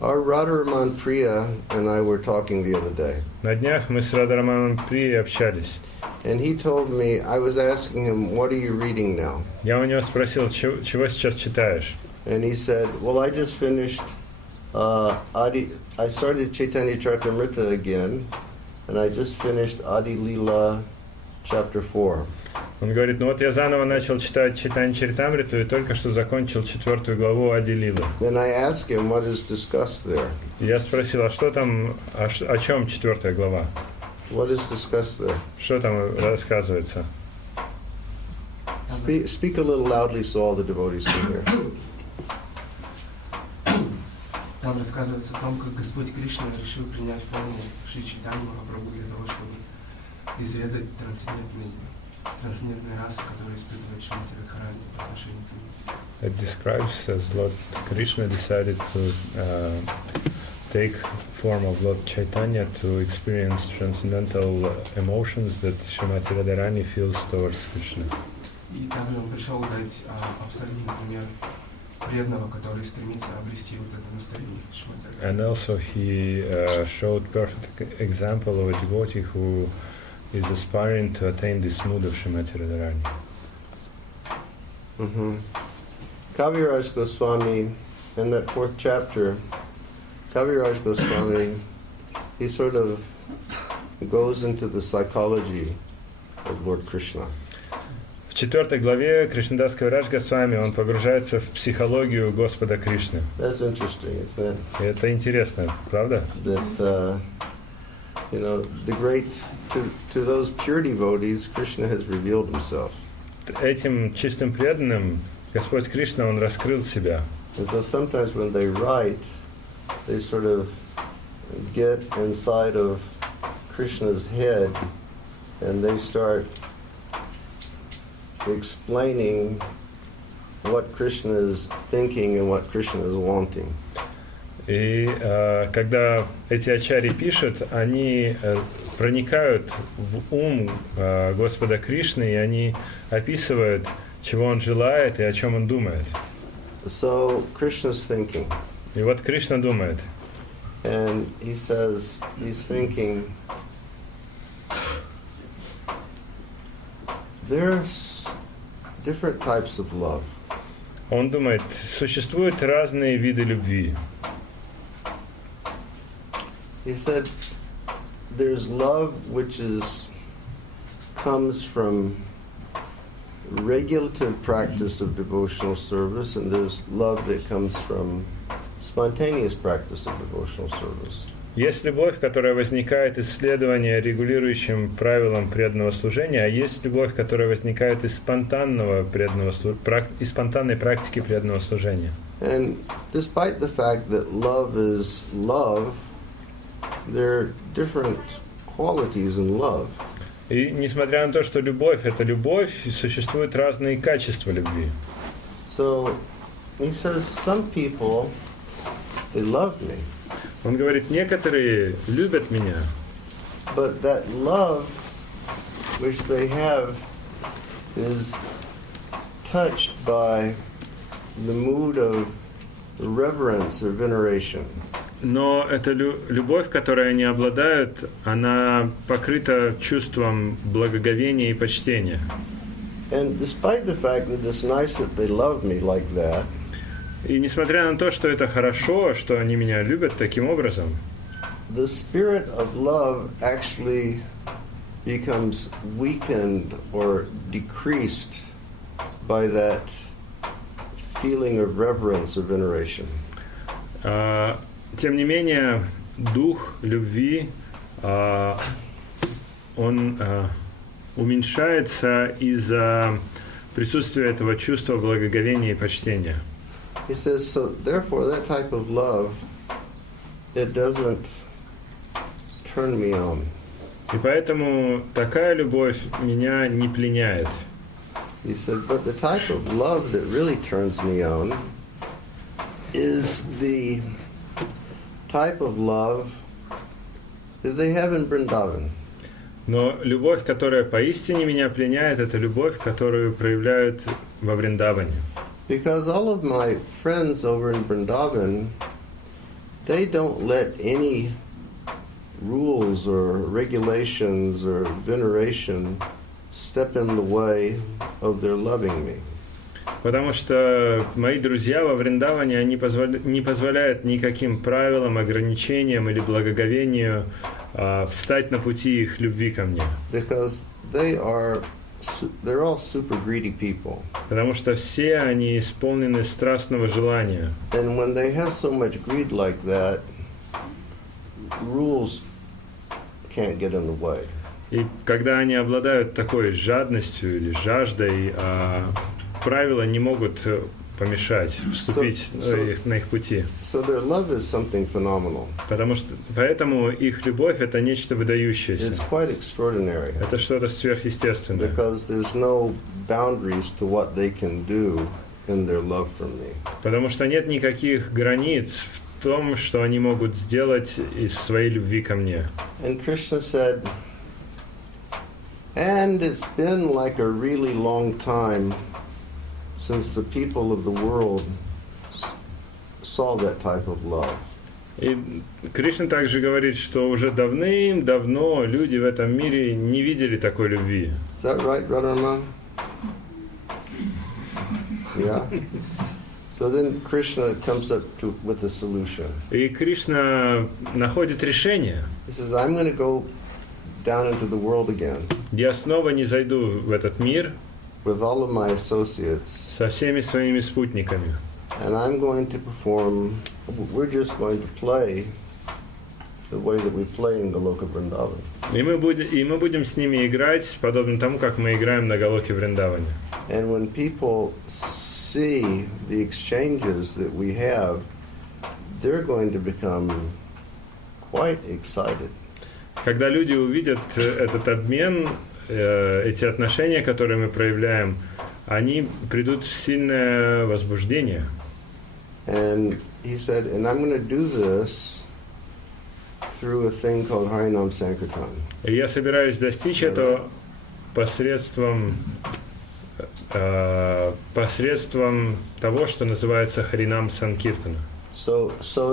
Our Radharaman Priya and I were talking the other day. На днях мы с Радhaраmanam Прией общались. And he told me, I was asking him, what are you reading now? Я у него спросил, чего сейчас читаешь? And he said, well, I just finished, I started Chaitanya Charitamrita again, and I just finished Adi Leela chapter 4. Он говорит, ну вот я заново начал читать Чайтанья Чаритамриту и только что закончил 4 главу Ади Лилы. Then I asked him, what is discussed there? Я спросил, а что там, о чем 4 глава? What is discussed there? Что там рассказывается? Speak a little loudly so all the devotees can hear. Там рассказывается о том, как Господь Кришна решил принять форму Шри Чайтаньи Махапрабху для того, чтобы изведать трансцендентные расы, которые испытывают Шримати Радхарани по отношению к ним. It describes as Lord Krishna decided to take form of Lord Chaitanya to experience transcendental emotions that Srimati Radharani feels towards Krishna. И также он пришел дать абсолютный пример преданного, который стремится обрести вот это настроение Шримати Радхарани. And also he showed perfect example of a devotee who is aspiring to attain this mood of Srimati Radharani. Mm-hmm. Kaviraj Goswami, in that 4th chapter, Kaviraj Goswami, he sort of goes into the psychology of Lord Krishna. В 4 главе Кришнадас Кавирадж Госвами он погружается в психологию Господа Кришны. That's interesting, isn't it? И это интересно, правда? That you know, to those pure devotees, Krishna has revealed himself. Этим чистым преданным Господь Кришна, он раскрыл себя. And so sometimes when they write, they sort of get inside of Krishna's head and they start explaining what Krishna is thinking and what Krishna is wanting. И когда эти ачарьи пишут, они проникают в ум Господа Кришны, и они описывают, чего он желает и о чем он думает. So Krishna's thinking. И вот Кришна думает. And he says he's thinking, there's different types of love. Он думает, существуют разные виды любви. He said there's love which comes from regulative practice of devotional service, and there's love that comes from spontaneous practice of devotional service. Есть любовь, которая возникает из следования регулирующим правилам преданного служения, а есть любовь, которая возникает из спонтанной практики преданного служения. And despite the fact that love is love, there are different qualities in love. И несмотря на то, что любовь – это любовь, существуют разные качества любви. So he says some people, they love me. Он говорит, некоторые любят меня, But that love which they have is touched by the mood of reverence or veneration. но эта любовь, которой они обладают, она покрыта чувством благоговения и почтения. And despite the fact that it's nice that they love me like that, И несмотря на то, что это хорошо, что они меня любят таким образом, the spirit of love actually becomes weakened or decreased by that feeling of reverence or veneration. Тем не менее, дух любви, он уменьшается из-за присутствия этого чувства благоговения и почтения. He says, so therefore that type of love, it doesn't turn me on. И поэтому такая любовь меня не пленяет. He said, but the type of love that really turns me on is the type of love that they have in Vrindavan. Но любовь, которая поистине меня пленяет, это любовь, которую проявляют во Вриндаване. Because all of my friends over in Vrindavan, they don't let any rules or regulations or veneration step in the way of their loving me. Потому что мои друзья во Вриндаване, они не позволяют никаким правилам, ограничениям или благоговению встать на пути их любви ко мне. Because they're all super greedy people. Потому что все они исполнены страстного желания. And when they have so much greed like that, rules can't get in the way. И когда они обладают такой жадностью или жаждой, правила не могут помешать вступить на их пути. So their love is something phenomenal. Поэтому их любовь – это нечто выдающееся. It's quite extraordinary. Это что-то сверхъестественное. Because there's no boundaries to what they can do in their love for me. Потому что нет никаких границ в том, что они могут сделать из своей любви ко мне. And Krishna said, and it's been like a really long time since the people of the world saw that type of love. И Кришна также говорит, что уже давным-давно люди в этом мире не видели такой любви. Is that right, Radharman? Yeah. So then Krishna comes up with a solution. И Кришна находит решение. He says, I'm going to go down into the world again Я снова не зайду в этот мир with all of my associates, со всеми своими спутниками. and I'm going to perform, we're just going to play the way that we play in Goloka Vrindavan. И мы будем с ними играть, подобно тому, как мы играем на Галоке Вриндаване. And when people see the exchanges that we have, they're going to become quite excited. Когда люди увидят этот обмен, эти отношения, которые мы проявляем, они придут в сильное возбуждение. And he said, and I'm going to do this through a thing called Harinam Sankirtan. И я собираюсь достичь этого посредством того, что называется Харинам Санкиртана. So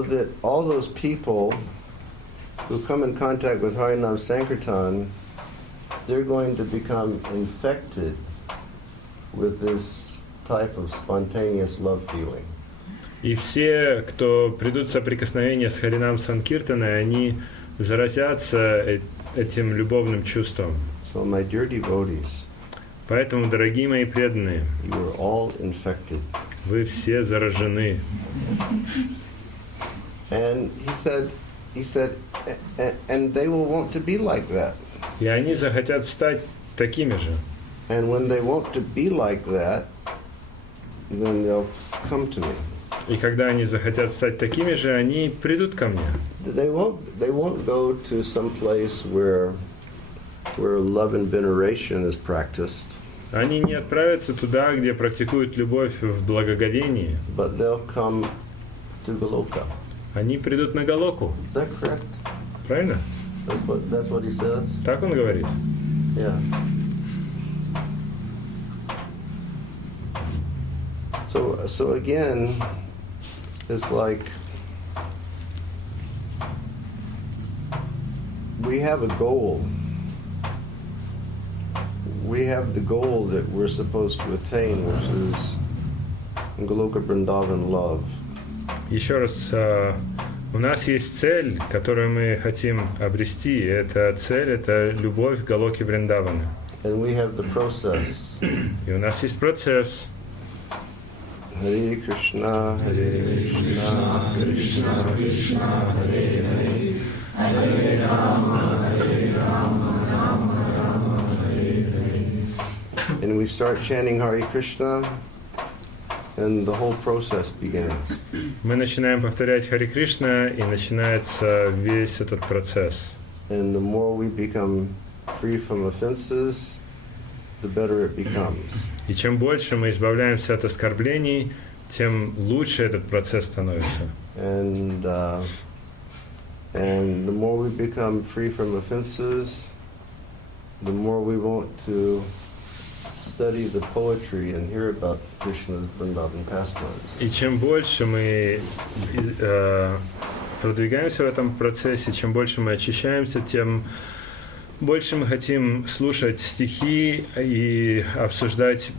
that all those people who come in contact with Harinam Sankirtan, they're going to become infected with this type of spontaneous love feeling. И все, кто придут в соприкосновение с Харинам Санкиртаной, они заразятся этим любовным чувством. So my dear devotees, Поэтому, дорогие мои преданные, you are all infected. вы все заражены. And he said, and they will want to be like that. И они захотят стать такими же. And when they want to be like that, then they'll come to me. И когда они захотят стать такими же, они придут ко мне. They won't go to some place where love and veneration is practiced. Они не отправятся туда, где практикуют любовь в благоговении. But they'll come to Goloka. Они придут на Галоку. Is that correct? Правильно? That's what he says? Так он говорит. Yeah. So again, it's like we have a goal. We have the goal that we're supposed to attain, which is Goloka Vrindavan love. Еще раз, у нас есть цель, которую мы хотим обрести. Эта цель – это любовь к Галоке Вриндавана. And we have the process. И у нас есть процесс. Hare Krishna, Hare Krishna, Krishna Krishna, Hare Hare, Hare Rama, Hare Rama, Rama Rama, Hare Hare. And we start chanting Hare Krishna, and the whole process begins. Мы начинаем повторять Харе Кришна, и начинается весь этот процесс. And the more we become free from offenses, the better it becomes. И чем больше мы избавляемся от оскорблений, тем лучше этот процесс становится. And the more we become free from offenses, the more we want to study the poetry and hear about Krishna's Vrindavan pastimes. И чем больше мы продвигаемся в этом процессе, чем больше мы очищаемся, тем больше мы хотим слушать стихи и обсуждать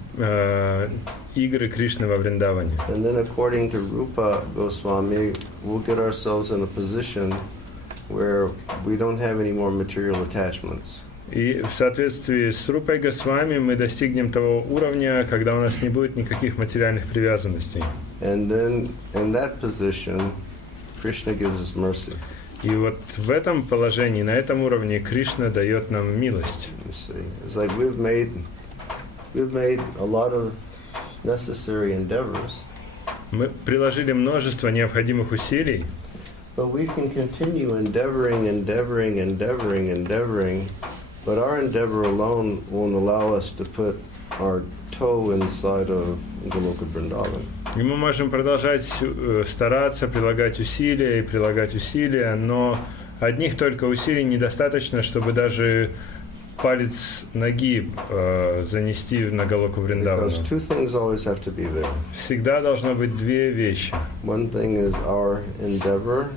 игры Кришны во Вриндаване. And then according to Rupa Goswami, we'll get ourselves in a position where we don't have any more material attachments. И в соответствии с Рупой Госвами мы достигнем того уровня, когда у нас не будет никаких материальных привязанностей. And then in that position, Krishna gives us mercy. И вот в этом положении, на этом уровне, Кришна дает нам милость. You see, it's like we've made a lot of necessary endeavors, Мы приложили множество необходимых усилий, but we can continue endeavoring, but our endeavor alone won't allow us to put our toe inside of Goloka Vrindavan. и мы можем продолжать стараться, прилагать усилия, но одних только усилий недостаточно, чтобы даже палец ноги занести на Галоку Вриндавана. Because two things always have to be there. Всегда должно быть две вещи. One thing is our endeavor,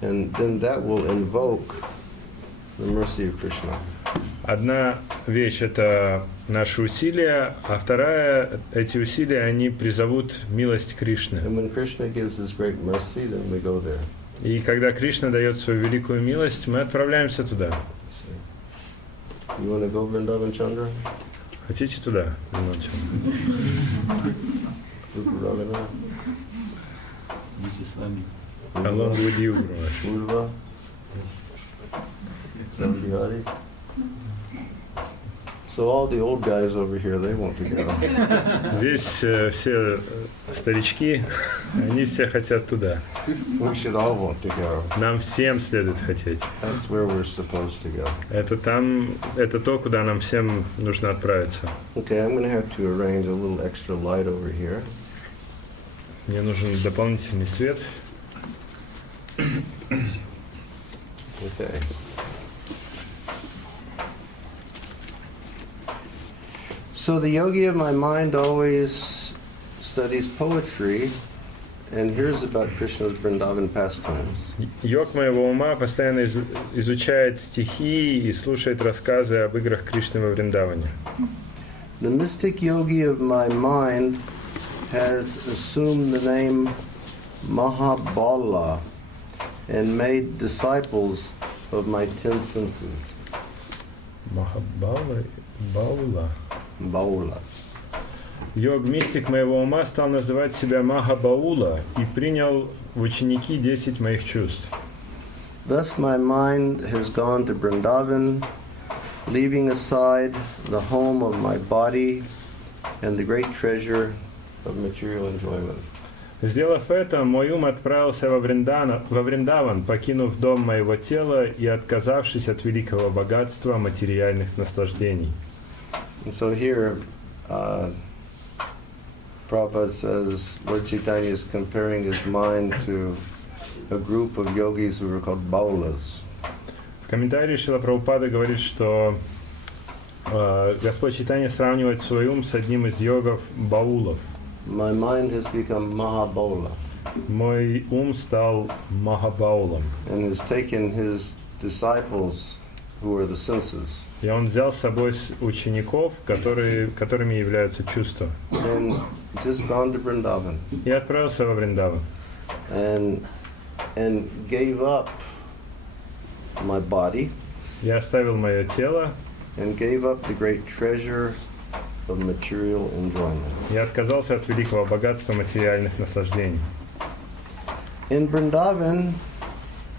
and then that will invoke the mercy of Krishna. Одна вещь – это наши усилия, а вторая – эти усилия, они призовут милость Кришны. And when Krishna gives His great mercy, then we go there. И когда Кришна дает свою великую милость, мы отправляемся туда. You want to go Vrindavan Chandra? Хотите туда? Немножечко. Вместе с вами. Along with you, Guruvar. Urva? Bihari? So all the old guys over here, they want to go. Здесь все старички, они все хотят туда. We should all want to go. Нам всем следует хотеть. That's where we're supposed to go. Это то, куда нам всем нужно отправиться. Okay, I'm going to have to arrange a little extra light over here. Мне нужен дополнительный свет. Okay. So the yogi of my mind always studies poetry and hears about Krishna's Vrindavan pastimes. Йог моего ума постоянно изучает стихи и слушает рассказы об играх Кришны во Вриндаване. The mystic yogi of my mind has assumed the name Mahabala and made disciples of my 10 senses. Баула. Baula. Йог-мистик моего ума стал называть себя Махабаула и принял в ученики 10 моих чувств. Thus my mind has gone to Vrindavan, leaving aside the home of my body and the great treasure of material enjoyment. Сделав это, мой ум отправился во Вриндаван, покинув дом моего тела и отказавшись от великого богатства материальных наслаждений. And so here, Prabhupada says Lord Chaitanya is comparing his mind to a group of yogis who are called Baulas. В комментарии Шрила Прабхупада говорит, что Господь Чайтанья сравнивает свой ум с одним из йогов Баулов. My mind has become Mahabaula Мой ум стал Махабаулом. and has taken his disciples, who are the senses, И он взял с собой учеников, которыми являются чувства, and just gone to Vrindavan и отправился во Вриндаван. and gave up my body Я оставил мое тело, and gave up the great treasure of material enjoyment. я отказался от великого богатства материальных наслаждений. In Vrindavan,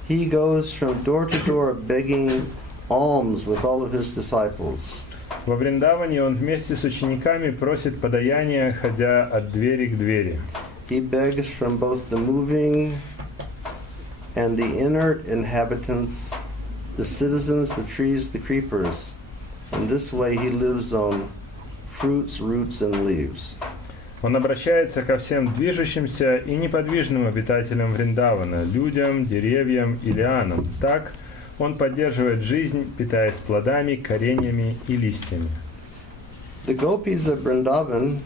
he goes from door to door begging alms with all of his disciples. Во Вриндаване он вместе с учениками просит подаяния, ходя от двери к двери. He begs from both the moving and the inert inhabitants, the citizens, the trees, the creepers. In this way he lives on fruits, roots, and leaves. Он обращается ко всем движущимся и неподвижным обитателям Вриндавана, людям, деревьям и лианам. Так он поддерживает жизнь, питаясь плодами, кореньями и листьями. The gopis of Vrindavan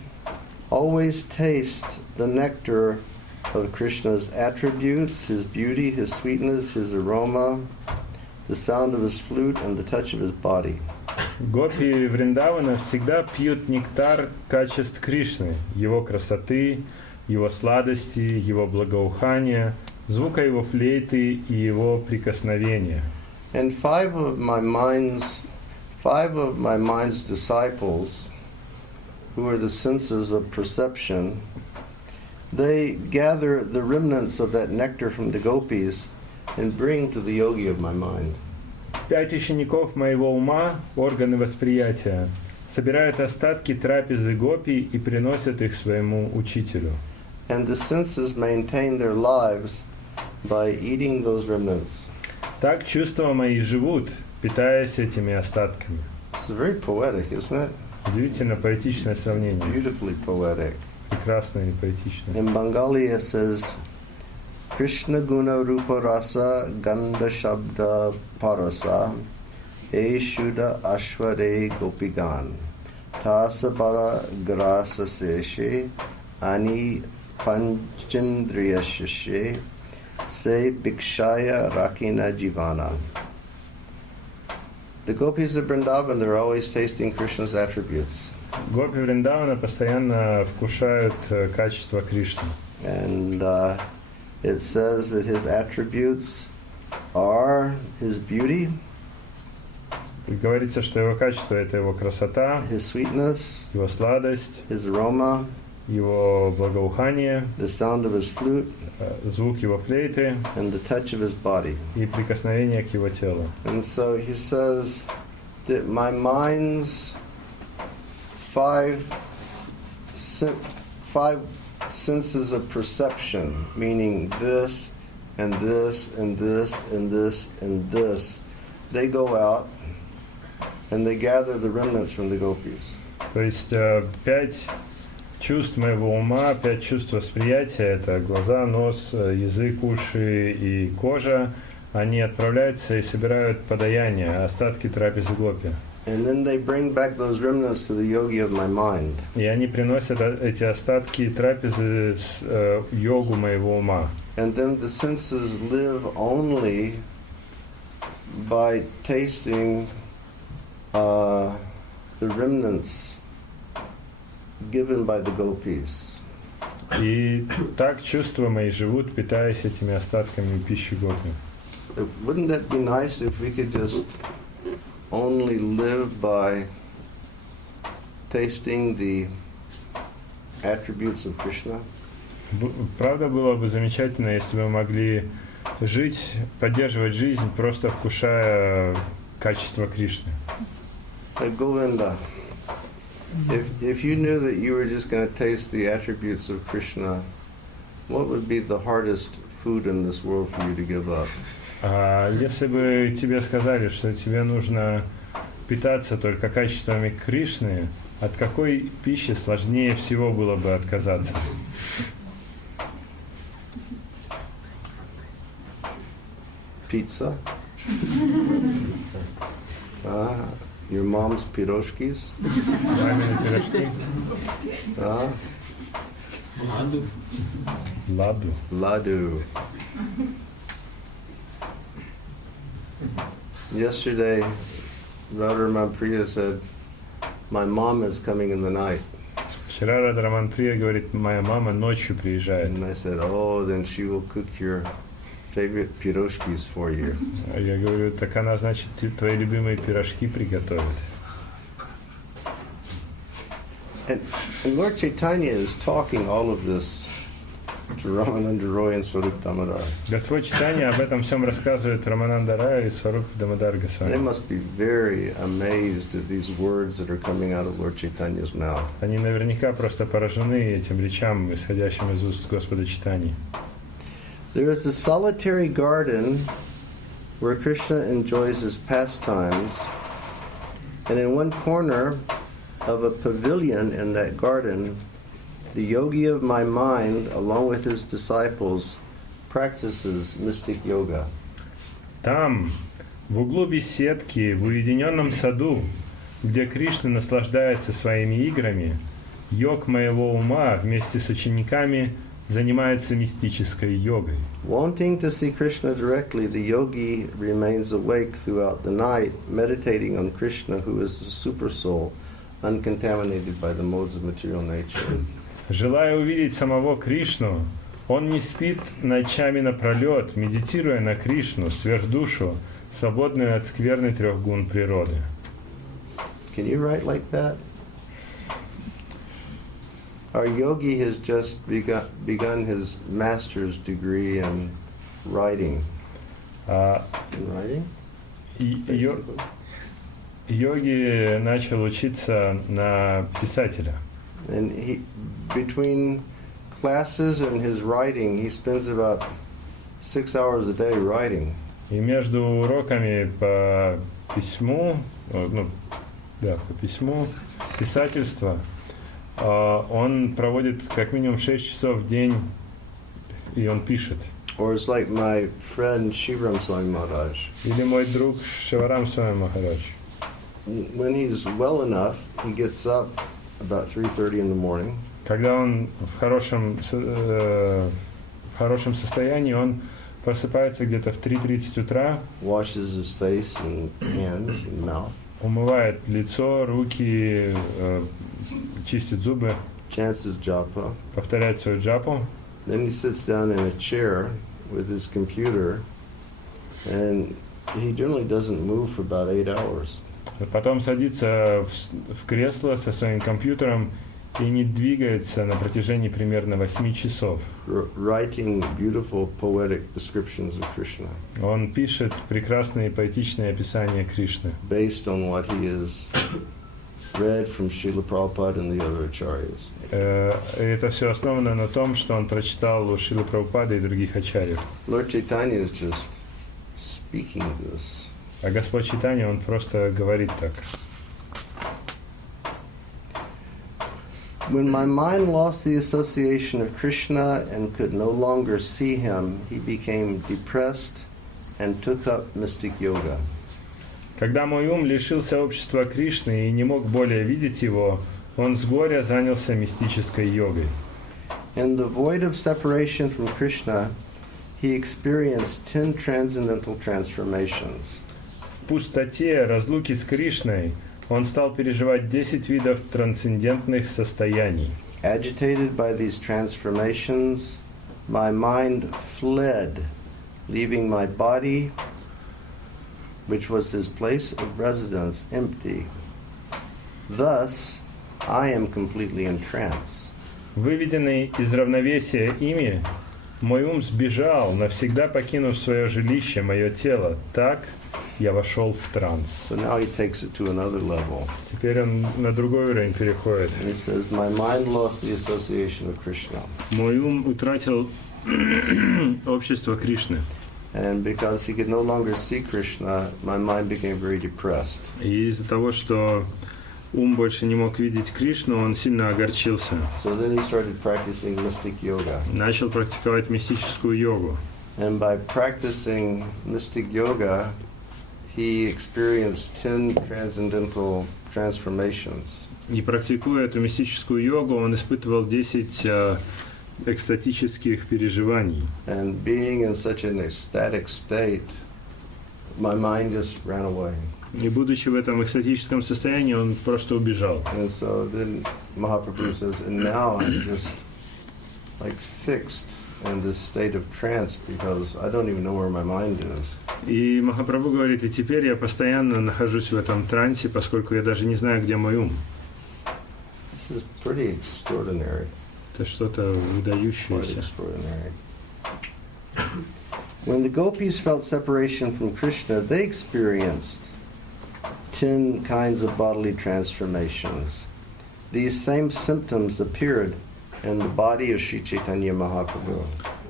always taste the nectar of Krishna's attributes, his beauty, his sweetness, his aroma, the sound of his flute, and the touch of his body. Гопи Вриндавана всегда пьют нектар качеств Кришны, его красоты, его сладости, его благоухания, звука его флейты и его прикосновения. And five of my mind's disciples, who are the senses of perception, they gather the remnants of that nectar from the gopis and bring to the yogi of my mind. 5 учеников моего ума, органы восприятия, собирают остатки трапезы гопи и приносят их своему учителю. And the senses maintain their lives by eating those remnants. Так чувства мои живут, питаясь этими остатками. It's very poetic, isn't it? Удивительно поэтичное сравнение. Beautifully poetic. Прекрасное и поэтичное. In Bengali it says, Krishna guna rupa rasa ganda shabda parasa e shuddha ashwade gopigan tasabara grasa seshe ani panchendriya shishe se bhikshaya rakina jivana. The gopis of Vrindavan, they're always tasting Krishna's attributes. Гопи Вриндавана постоянно вкушают качества Кришны. And it says that his attributes are his beauty, говорится, что его качество – это его красота, his sweetness, его сладость, his aroma, его благоухание, the sound of his flute, звук его флейты and the touch of his body. и прикосновение к его телу. And so he says that my mind's five senses of perception, meaning this and this and this and this and this, they go out and they gather the remnants from the gopis. То есть 5 чувств моего ума, 5 чувств восприятия – это глаза, нос, язык, уши и кожа. Они отправляются и собирают подаяние, остатки трапезы гопи. And then they bring back those remnants to the yogi of my mind. И они приносят эти остатки трапезы с йогу моего ума. And then the senses live only by tasting the remnants given by the gopis. И так чувства мои живут, питаясь этими остатками пищи гопи. Wouldn't that be nice if we could just only live by tasting the attributes of Krishna? Правда, было бы замечательно, если бы мы могли жить, поддерживать жизнь, просто вкушая качество Кришны. Govinda, if you knew that you were just going to taste the attributes of Krishna, what would be the hardest food in this world for you to give up? Если бы тебе сказали, что тебе нужно питаться только качествами Кришны, от какой пищи сложнее всего было бы отказаться? Pizza? Your mom's piroshkis? Мамины пирожки? Ладу. Ladu. Yesterday, Radha Priya said, my mom is coming in the night. Вчера Радраман Прия говорит, моя мама ночью приезжает. And I said, oh, then she will cook your favorite piroshkis for you. Я говорю, так она, значит, твои любимые пирожки приготовит. And Lord Chaitanya is talking all of this to Ramananda Roy and Swarup Damodar. Господь Чайтанья об этом всем рассказывает Рамананда Рая и Сварупа Дамодар They Госвами. must be very amazed at these words that are coming out of Lord Chaitanya's mouth. Они наверняка просто поражены этим речам, исходящим из уст Господа Чайтаньи. There is a solitary garden where Krishna enjoys his pastimes, and in one corner of a pavilion in that garden, the yogi of my mind, along with his disciples, practices mystic yoga. Там, в углу беседки, в уединенном саду, где Кришна наслаждается своими играми, йог моего ума вместе с учениками занимается мистической йогой. Wanting to see Krishna directly, the yogi remains awake throughout the night, meditating on Krishna, who is the super soul, uncontaminated by the modes of material nature. Желая увидеть самого Кришну, он не спит ночами напролет, медитируя на Кришну, сверхдушу, свободную от скверны 3 гун природы. Can you write like that? Our yogi has just begun his master's degree in writing. In writing? Basically. Йоги начал учиться на писателя. And he, between classes and his writing, he spends about 6 hours a day writing. И между уроками по письму, по письму, писательства, он проводит как минимум 6 часов в день, и он пишет. Or it's like my friend Shivram Swami Maharaj. Или мой друг Шиварам Свами Махарадж. When he's well enough, he gets up about 3:30 in the morning. Когда он в хорошем состоянии, он просыпается где-то в 3:30 утра, Washes his face and hands and mouth. умывает лицо, руки, чистит зубы, Chants his japa. повторяет свою джапу. Then he sits down in a chair with his computer, and he generally doesn't move for about 8 hours. Потом садится в кресло со своим компьютером и не двигается на протяжении примерно 8 часов. Writing beautiful poetic descriptions of Krishna Он пишет прекрасные поэтичные описания Кришны, based on what he has read from Srila Prabhupada and the other acharyas. Это все основано на том, что он прочитал у Шрилы Прабхупады и других ачарьев. Lord Chaitanya is just speaking this. А Господь Чайтанья, он просто говорит так. When my mind lost the association of Krishna and could no longer see him, he became depressed and took up mystic yoga. Когда мой ум лишился общества Кришны и не мог более видеть его, он с горя занялся мистической йогой. In the void of separation from Krishna, he experienced 10 transcendental transformations. В пустоте разлуки с Кришной он стал переживать 10 видов трансцендентных состояний. Agitated by these transformations, my mind fled, leaving my body, which was his place of residence, empty. Thus, I am completely in trance. Выведенный из равновесия ими, мой ум сбежал, навсегда покинув свое жилище, мое тело. Так я вошел в транс. So now he takes it to another level. Теперь он на другой уровень переходит. And he says, my mind lost the association of Krishna. Мой ум утратил общество Кришны. And because he could no longer see Krishna, my mind became very depressed. И из-за того, что ум больше не мог видеть Кришну, он сильно огорчился. So then he started practicing mystic yoga. Начал практиковать мистическую йогу. And by practicing mystic yoga, he experienced 10 transcendental transformations. И практикуя эту мистическую йогу, он испытывал 10 экстатических переживаний. And being in such an ecstatic state, my mind just ran away. И будучи в этом экстатическом состоянии, он просто убежал. And so then Mahaprabhu says, and now I'm just like fixed in this state of trance because I don't even know where my mind is. И Махапрабху говорит, и теперь я постоянно нахожусь в этом трансе, поскольку я даже не знаю, где мой ум. This is pretty extraordinary. Это что-то Quite выдающееся. extraordinary. When the gopis felt separation from Krishna, they experienced 10 kinds of bodily transformations. These same symptoms appeared in the body of Sri Chaitanya Mahaprabhu.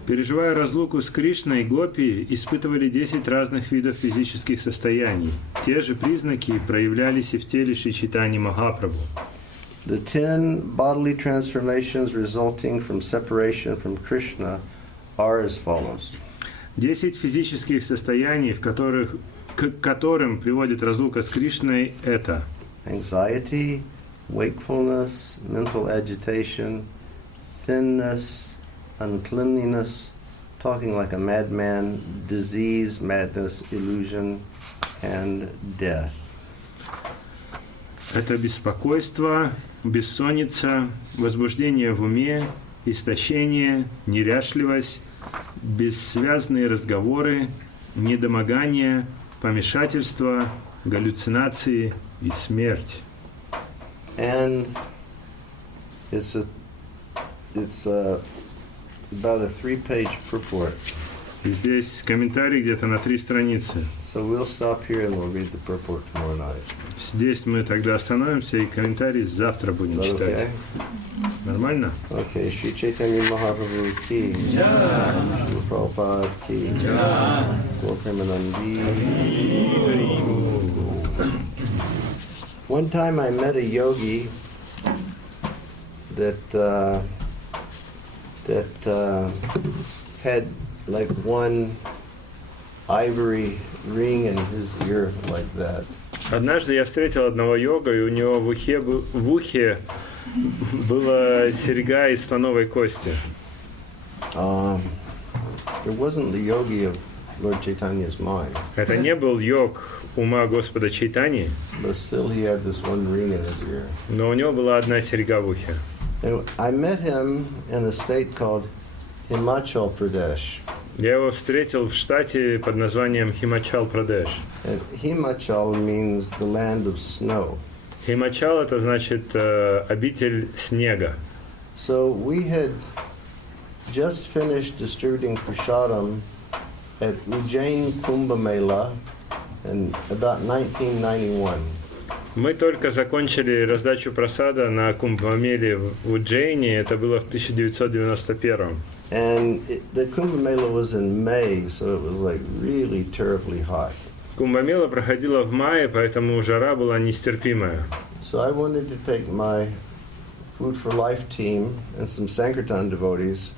Переживая разлуку с Кришной, гопи испытывали 10 разных видов физических состояний. Те же признаки проявлялись и в теле Шри Чайтаньи Махапрабху. The 10 bodily transformations resulting from separation from Krishna are as follows. 10 физических состояний, к которым приводит разлука с Кришной, это Anxiety, wakefulness, mental agitation, thinness, uncleanliness, talking like a madman, disease, madness, illusion, and death. это беспокойство, бессонница, возбуждение в уме, истощение, неряшливость, бессвязные разговоры, недомогание, помешательство, галлюцинации и смерть. And it's about a 3-page purport. И здесь комментарий где-то на 3 страницы. So we'll stop here and we'll read the purport tomorrow night. Здесь мы тогда остановимся и комментарий завтра будем Is that читать. okay? Нормально? Okay, Sri Chaitanya Mahaprabhu ki, Srila Prabhupada ki, Gaur Premanandi. One time I met a yogi that had like one ivory ring in his ear like that. Однажды я встретил одного йога, и у него в ухе была серьга из слоновой кости. It wasn't the yogi of Lord Chaitanya's mind, Это не был йог ума Господа Чайтаньи, but still he had this one ring in his ear. но у него была одна серьга в ухе. And I met him in a state called Himachal Pradesh, Я его встретил в штате под названием Химачал-Прадеш. And Himachal means the land of snow. Химачал это значит обитель снега. So we had just finished distributing prasadam at Ujjain Kumbh Mela in about 1991. Мы только закончили раздачу просада на Кумбхмеле в Уджейне, это было в 1991. And the Kumbh Mela was in May, so it was like really terribly hot. Кумбхмела проходила в мае, поэтому жара была нестерпимая. So I wanted to take my Food for Life team and some Sankirtan devotees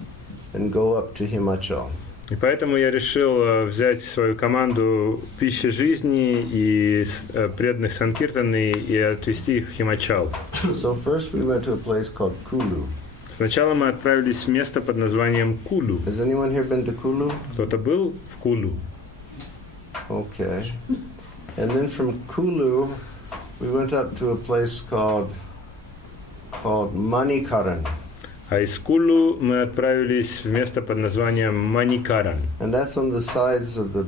and go up to Himachal. И поэтому я решил взять свою команду пищи жизни и преданных Санкиртаны и отвезти их в Химачал. So first we went to a place called Kulu. Сначала мы отправились в место под названием Кулу. Has anyone here been to Kulu? Кто-то был в Кулу? Okay. And then from Kulu we went up to a place called Manikaran. А из Кулу мы отправились в место под названием Маникаран. And that's on the sides of the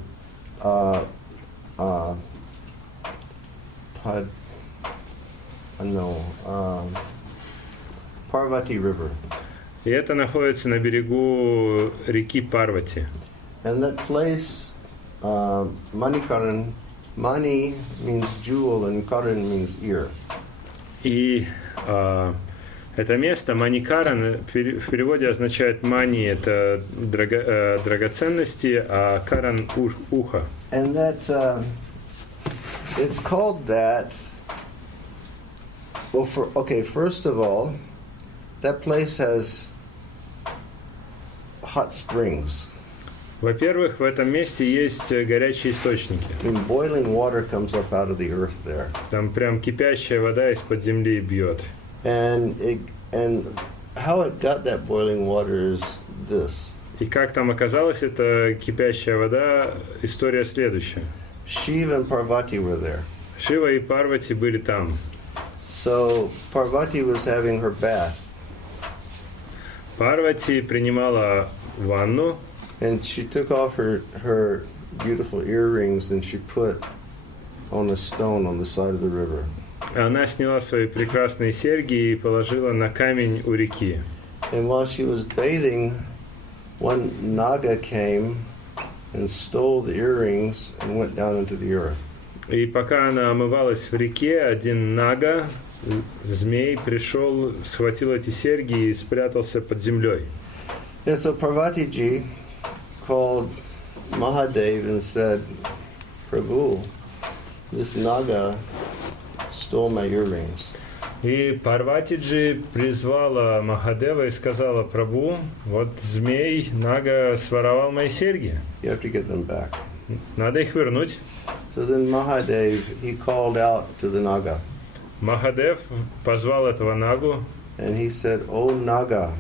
Parvati River. И это находится на берегу реки Парвати. And that place, Manikaran, Mani means jewel and Karan means ear. И это место Маникаран в переводе означает мани, это драгоценности, а каран ухо. And that it's called that. Well, first of all, that place has hot springs. Во-первых, в этом месте есть горячие источники. I mean, boiling water comes up out of the earth there. Там прям кипящая вода из-под земли бьет. And how it got that boiling water is this. И как там оказалась эта кипящая вода, история следующая. Shiva and Parvati were there. Шива и Парвати были там. So Parvati was having her bath. Парвати принимала ванну. And she took off her beautiful earrings and she put on a stone on the side of the river. Она сняла свои прекрасные серьги и положила на камень у реки. And while she was bathing, one naga came and stole the earrings and went down into the earth. И пока она омывалась в реке, один нага, змей, пришел, схватил эти серьги и спрятался под землей. And so Parvati ji called Mahadev and said, Prabhu, this naga stole my earrings. И Парватиджи призвала Махадева и сказала: Прабху, вот змей Нага своровал мои серьги. You have to get them back. Надо их вернуть. So then Mahadev, he called out to the naga. Махадев позвал этого Нагу And he said, Oh Naga,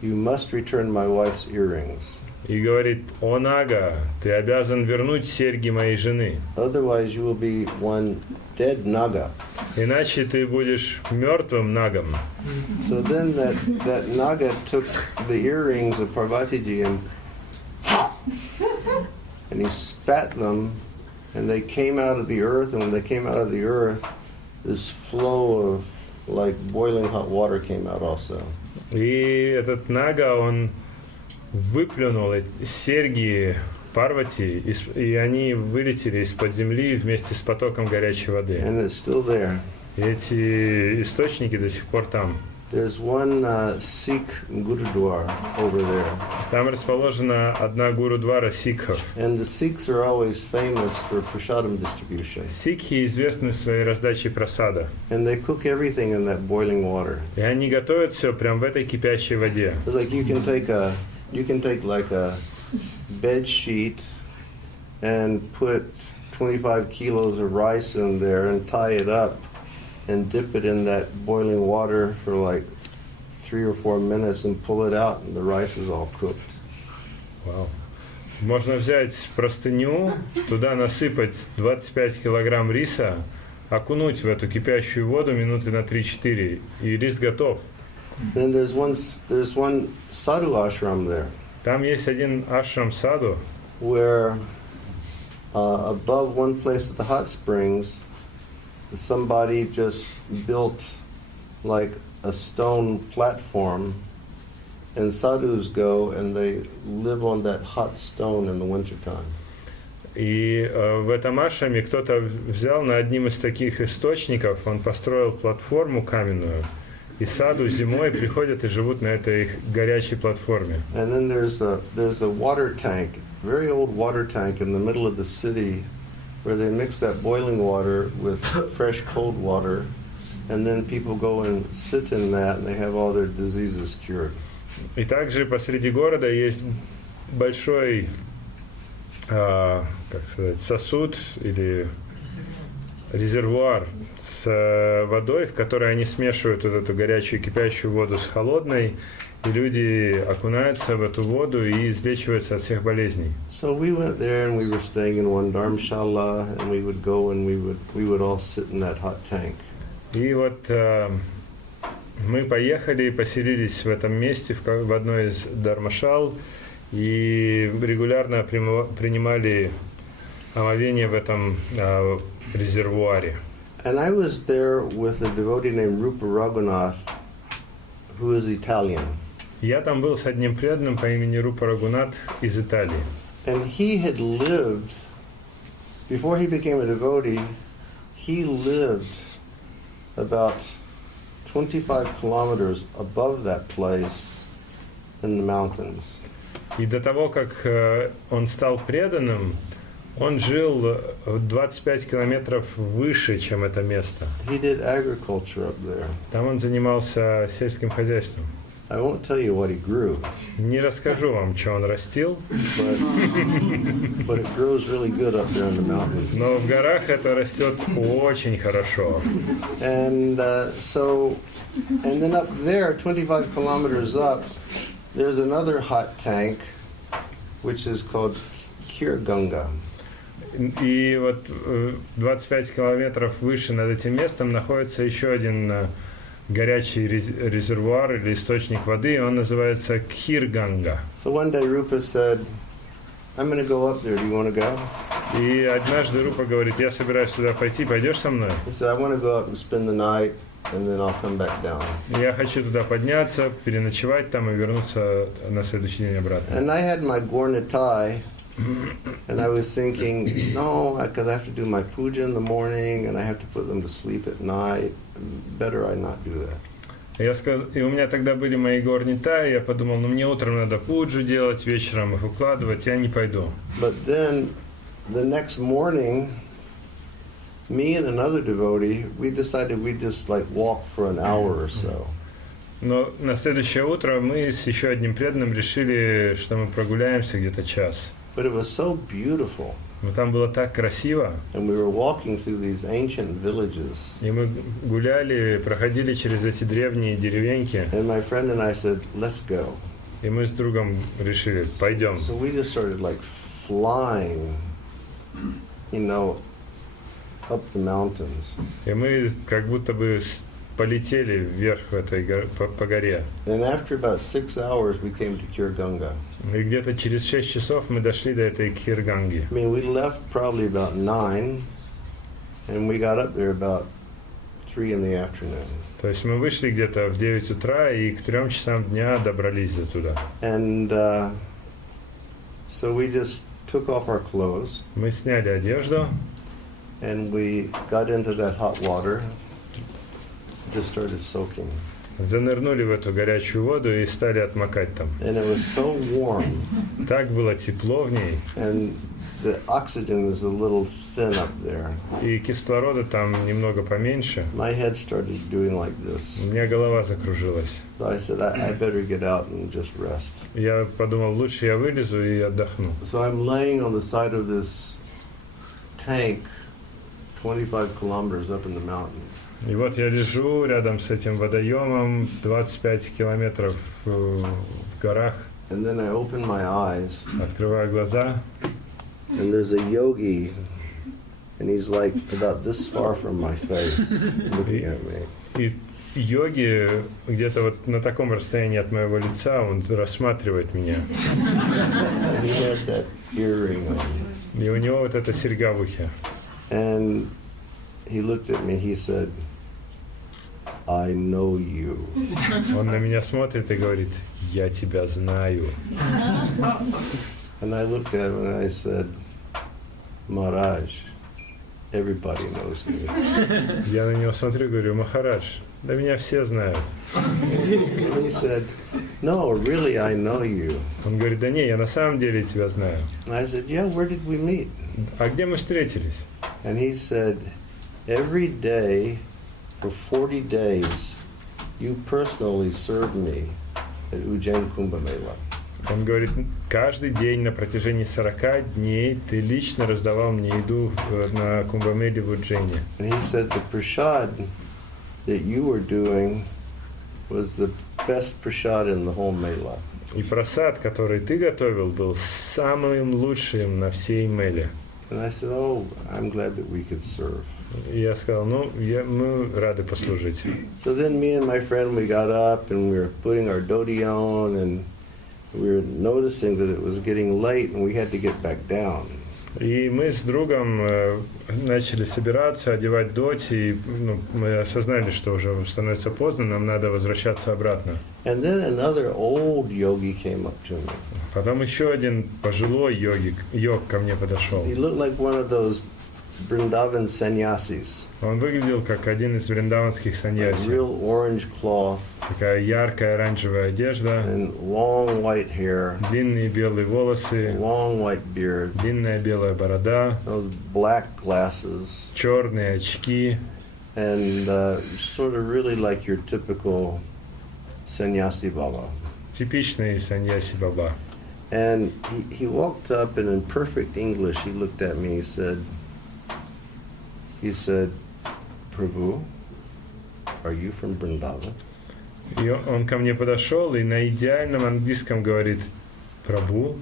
you must return my wife's earrings. и говорит: О Нага, ты обязан вернуть серьги моей жены. Otherwise you will be one dead Naga. Иначе ты будешь мертвым Нагом. So then that Naga took the earrings of Parvatiji and he spat them and they came out of the earth, and when they came out of the earth, this flow of like boiling hot water came out also. И этот Нага, он выплюнул эти серьги Парвати, и они вылетели из-под земли вместе с потоком горячей воды. And it's still there. И эти источники до сих пор там. There's one Sikh Gurudwara over there. Там расположена одна гурудвара сикхов. And the Sikhs are always famous for prasadam distribution. Сикхи известны своей раздачей прасада. And they cook everything in that boiling water. И они готовят все прямо в этой кипящей воде. It's like you can take like a bed sheet and put 25 kilos of rice in there and tie it up and dip it in that boiling water for like 3 or 4 minutes and pull it out and the rice is all cooked. Вау. Можно взять простыню, туда насыпать 25 килограмм риса, окунуть в эту кипящую воду минуты на 3-4, и рис готов. Then there's one sadhu ashram there. Там есть один ашрам саду, where above one place at the hot springs, somebody just built like a stone platform, and sadhus go and they live on that hot stone in the wintertime. и в этом ашраме кто-то взял на одним из таких источников, он построил платформу каменную, и саду зимой приходят и живут на этой горячей платформе. And then there's a water tank, very old water tank in the middle of the city, where they mix that boiling water with fresh cold water, and then people go and sit in that and they have all their diseases cured. И также посреди города есть большой, как сказать, сосуд или резервуар с водой, в которой они смешивают вот эту горячую кипящую воду с холодной, и люди окунаются в эту воду и излечиваются от всех болезней. So we went there and we were staying in one dharamshala, and we would go and we would all sit in that hot tank. И вот мы поехали и поселились в этом месте, в одной из дармашал, и регулярно принимали омовение в этом резервуаре. And I was there with a devotee named Rupa Raghunath, who is Italian. Я там был с одним преданным по имени Рупа Рагунат из Италии. And he had lived, before he became a devotee, he lived about 25 kilometers above that place in the mountains. И до того, как он стал преданным, он жил 25 километров выше, чем это место. He did agriculture up there. Там он занимался сельским хозяйством. I won't tell you what he grew, Не расскажу вам, что он растил, but it grows really good up there in the mountains. но в горах это растет очень хорошо. And and then up there, 25 kilometers up, there's another hot tank, which is called Kirganga. И вот 25 километров выше над этим местом находится еще один горячий резервуар или источник воды, он называется Кхирганга. So one day Rupa said, I'm going to go up there, do you want to go? И однажды Рупа говорит, я собираюсь туда пойти, пойдешь со мной? He said, I want to go up and spend the night, and then I'll come back down. Я хочу туда подняться, переночевать там и вернуться на следующий день обратно. And I had my gornitai, and I was thinking, no, because I have to do my puja in the morning, and I have to put them to sleep at night. Better I not do that. И у меня тогда были мои горнита, и я подумал, ну мне утром надо пуджу делать, вечером их укладывать, я не пойду. But then, the next morning, me and another devotee, we decided we'd just like walk for an hour or so. Но на следующее утро мы с еще одним преданным решили, что мы прогуляемся где-то час. But it was so beautiful. Но там было так красиво. And we were walking through these ancient villages. И мы гуляли, проходили через эти древние деревеньки. And my friend and I said, let's go. И мы с другом решили, пойдем. So we just started like flying, up the mountains. И мы как будто бы полетели вверх по горе. And after about 6 hours, we came to Kirganga. И где-то через 6 часов мы дошли до этой Кхирганги. I mean, we left probably about 9, and we got up there about 3 in the afternoon. То есть мы вышли где-то в 9 утра и к 3 часам дня добрались до туда. And so we just took off our clothes, Мы сняли одежду, and we got into that hot water, just started soaking. занырнули в эту горячую воду и стали отмокать там. And it was so warm, Так было тепло в ней, and the oxygen was a little thin up there. и кислорода там немного поменьше. My head started doing like this. У меня голова закружилась. So I said, I better get out and just rest. Я подумал, лучше я вылезу и отдохну. So I'm laying on the side of this tank 25 kilometers up in the mountains. И вот я лежу рядом с этим водоемом, 25 километров в горах, And then I open my eyes, открываю глаза, and there's a yogi, and he's like about this far from my face, looking at me. и йоги где-то вот на таком расстоянии от моего лица, он рассматривает меня. And he had that earring on. И у него вот эта серьга в ухе. And he looked at me, he said, I know you. Он на меня смотрит и говорит, я тебя знаю. And I looked at him and I said, Maharaj, everybody knows me. Я на него смотрю и говорю, Махарадж, да меня все знают. And he said, no, really, I know you. Он говорит, да не, я на самом деле тебя знаю. And I said, yeah, where did we meet? А где мы встретились? And he said, every day for 40 days, you personally served me at Ujjain Kumbh Mela. Он говорит, каждый день на протяжении 40 дней ты лично раздавал мне еду на Кумбамеле в Уджене. And he said the prasad that you were doing was the best prasad in the whole Mela. И просад, который ты готовил, был самым лучшим на всей Меле. And I said, oh, I'm glad that we could serve. И я сказал, ну, мы рады послужить. So then me and my friend, we got up and we were putting our dhoti on and we were noticing that it was getting late and we had to get back down. И мы с другом начали собираться, одевать доти, и мы осознали, что уже становится поздно, нам надо возвращаться обратно. And then another old yogi came up to me. Потом еще один пожилой йог ко мне подошел. He looked like one of those Vrindavan sannyasis. Он выглядел как один из вриндаванских Like саньяси. real orange cloth Такая яркая оранжевая одежда, and long white hair, длинные белые волосы, long white beard, длинная белая борода, those black glasses, черные очки. and sort of really like your typical sannyasi baba. Типичный саньяси баба. And he walked up and in perfect English he looked at me. He said, Prabhu, are you from Vrindavan? И он ко мне подошел и на идеальном английском говорит, Прабху,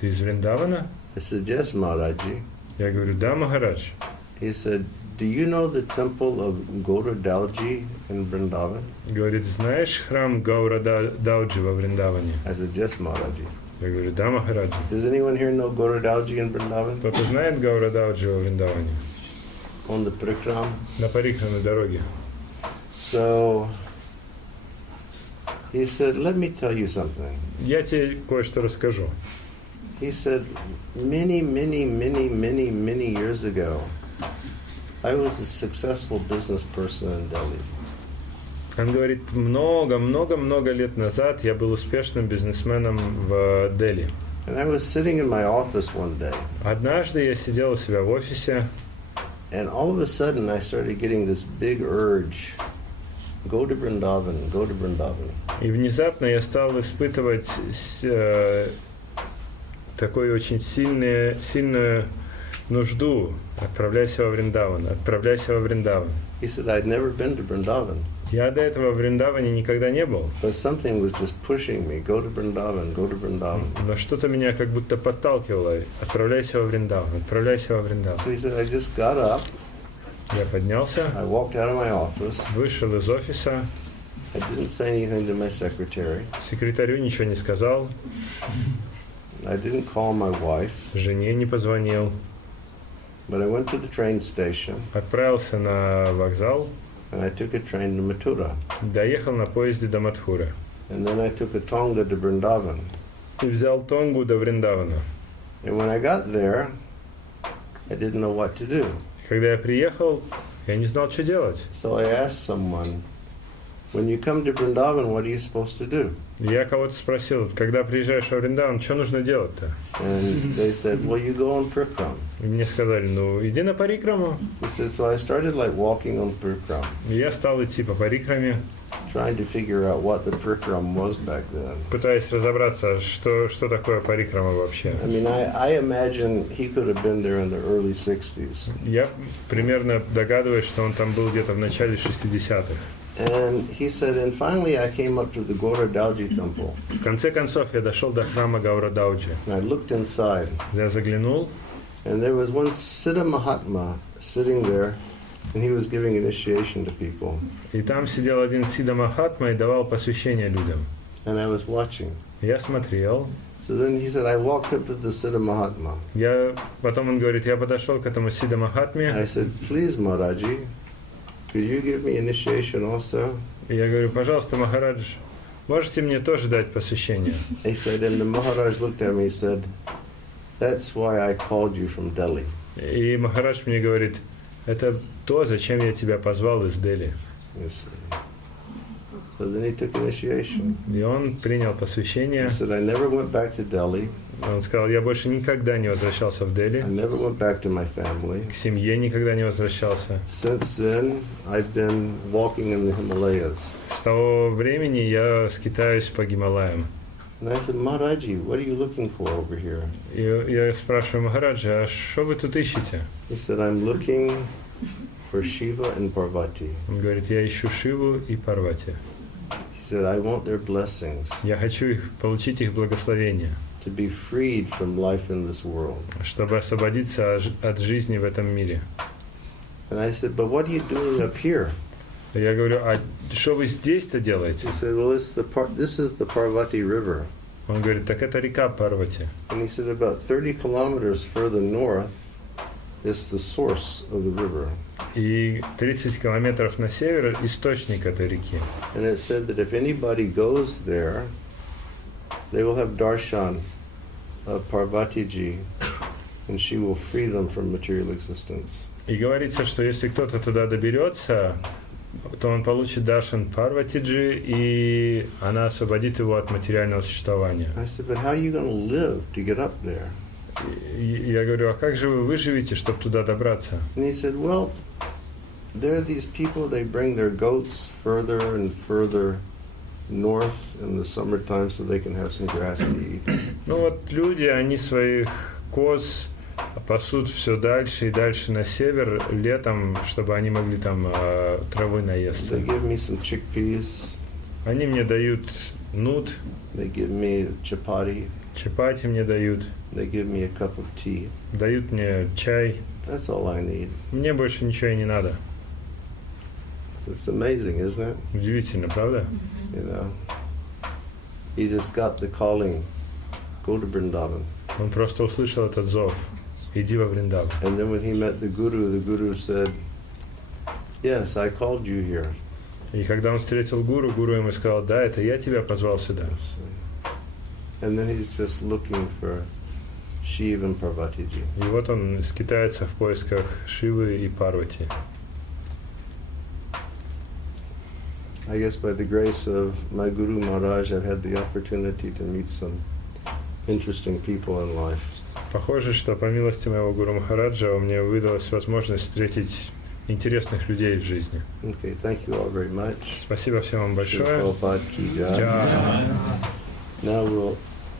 ты из Вриндавана? I said, yes, Maharaji. Я говорю, да, Махарадж. He said, do you know the temple of Gaura Dauji in Vrindavan? Говорит, знаешь храм Гаура Дауджи во Вриндаване? I said, yes, Maharaji. Я говорю, да, Махараджи. Does anyone here know Gaura Dauji in Vrindavan? Кто-то знает Гаура Дауджи во Вриндаване? On the Parikram? На Парикрамной дороге. So he said, let me tell you something. Я тебе кое-что расскажу. He said, many, many, many, many, many years ago, I was a successful business person in Delhi. Он говорит, много лет назад я был успешным бизнесменом в Дели. And I was sitting in my office one day, Однажды я сидел у себя в офисе, and all of a sudden I started getting this big urge, go to Vrindavan, go to Vrindavan. и внезапно я стал испытывать такую очень сильную нужду. Отправляйся во Вриндаван, отправляйся во Вриндаван. He said, I'd never been to Vrindavan, Я до этого в Вриндаване никогда не был, but something was just pushing me, go to Vrindavan, go to Vrindavan. но что-то меня как будто подталкивало. Отправляйся во Вриндаван, отправляйся во Вриндаван. So he said, I just got up, Я поднялся, I walked out of my office, вышел из офиса, I didn't say anything to my secretary, секретарю ничего не сказал, I didn't call my wife, жене не позвонил, but I went to the train station отправился на вокзал, and I took a train to Mathura. доехал на поезде до Мадхуры And then I took a Tonga to Vrindavan. и взял Тонгу до Вриндавана. And when I got there, I didn't know what to do. Когда я приехал, я не знал, что делать. So I asked someone, when you come to Vrindavan, what are you supposed to do? Я кого-то спросил, когда приезжаешь во Вриндаван, что нужно делать-то? And they said, well, you go on Parikram. И мне сказали, ну, иди на Парикраму. He said, so I started like walking on Parikram, И я стал идти по Парикраме, trying to figure out what the Parikram was back then. пытаясь разобраться, что такое Парикрама вообще. I mean, I imagine he could have been there in the early 60s. Я примерно догадываюсь, что он там был где-то в начале 60-х. And he said, and finally I came up to the Gaura Dauji temple, В конце концов, я дошел до храма Гаура Дауджи. and I looked inside, Я заглянул, and there was one Siddha Mahatma sitting there And he was giving initiation to people. И там сидел один Сида Махатма и давал посвящение людям. And I was watching. Я смотрел. So then he said, I walked up to the Siddha Mahatma. Потом он говорит, я подошел к этому Сида Махатме. I said, please, Maharaji, could you give me initiation also? И я говорю, пожалуйста, Махарадж, можете мне тоже дать посвящение? He said, and the Maharaj looked at me and said, that's why I called you from Delhi. И Махарадж мне говорит, это то, зачем я тебя позвал из Дели. Yes. So then he took initiation. И он принял посвящение. He said, I never went back to Delhi. Он сказал, я больше никогда не возвращался в Дели. I never went back to my family. К семье никогда не возвращался. Since then, I've been walking in the Himalayas. С того времени я скитаюсь по Гималаям. And I said, Maharaji, what are you looking for over here? И я спрашиваю Махараджа, а что вы тут ищете? He said, I'm looking for Shiva and Parvati. Он говорит, я ищу Шиву и Парвати. He said, I want their blessings Я хочу получить их благословение, to be freed from life in this world. чтобы освободиться от жизни в этом мире. And I said, but what are you doing up here? Я говорю, а что вы здесь-то делаете? He said, well, this is the Parvati River. Он говорит, так это река Парвати. And he said, about 30 kilometers further north is the source of the river. И 30 километров на север источник этой реки. And it said that if anybody goes there, they will have darshan of Parvati-ji, and she will free them from material existence. И говорится, что если кто-то туда доберется, то он получит даршан Парватиджи, и она освободит его от материального существования. I said, but how are you going to live to get up there? И я говорю, а как же вы выживете, чтобы туда добраться? And he said, well, there are these people, they bring their goats further and further north in the summertime so they can have some grass to eat. Ну вот люди, они своих коз пасут все дальше и дальше на север летом, чтобы они могли там травы наесться. They give me some chickpeas. Они мне дают нут, They give me chapati. чапати мне дают, They give me a cup of tea. дают мне чай. That's all I need. Мне больше ничего и не надо. It's amazing, isn't it? Удивительно, правда? You know, he just got the calling, go to Vrindavan. Он просто услышал этот зов. Иди во Вриндаван. And then when he met the Guru said, yes, I called you here. И когда он встретил гуру, гуру ему сказал, да, это я тебя позвал сюда. And then he's just looking for Shiva and Parvati-ji. И вот он скитается в поисках Шивы и Парвати. I guess by the grace of my Guru Maharaj, I've had the opportunity to meet some interesting people in life. Похоже, что по милости моего Гуру Махараджа мне выдалась возможность встретить интересных людей в жизни. Okay, thank you all very much. Спасибо всем вам большое. Prabhupada ki jai. Now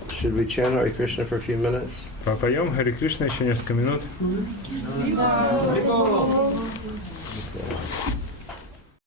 should we chant Hare Krishna for a few minutes? Попоем Харе Кришна еще несколько минут. Okay.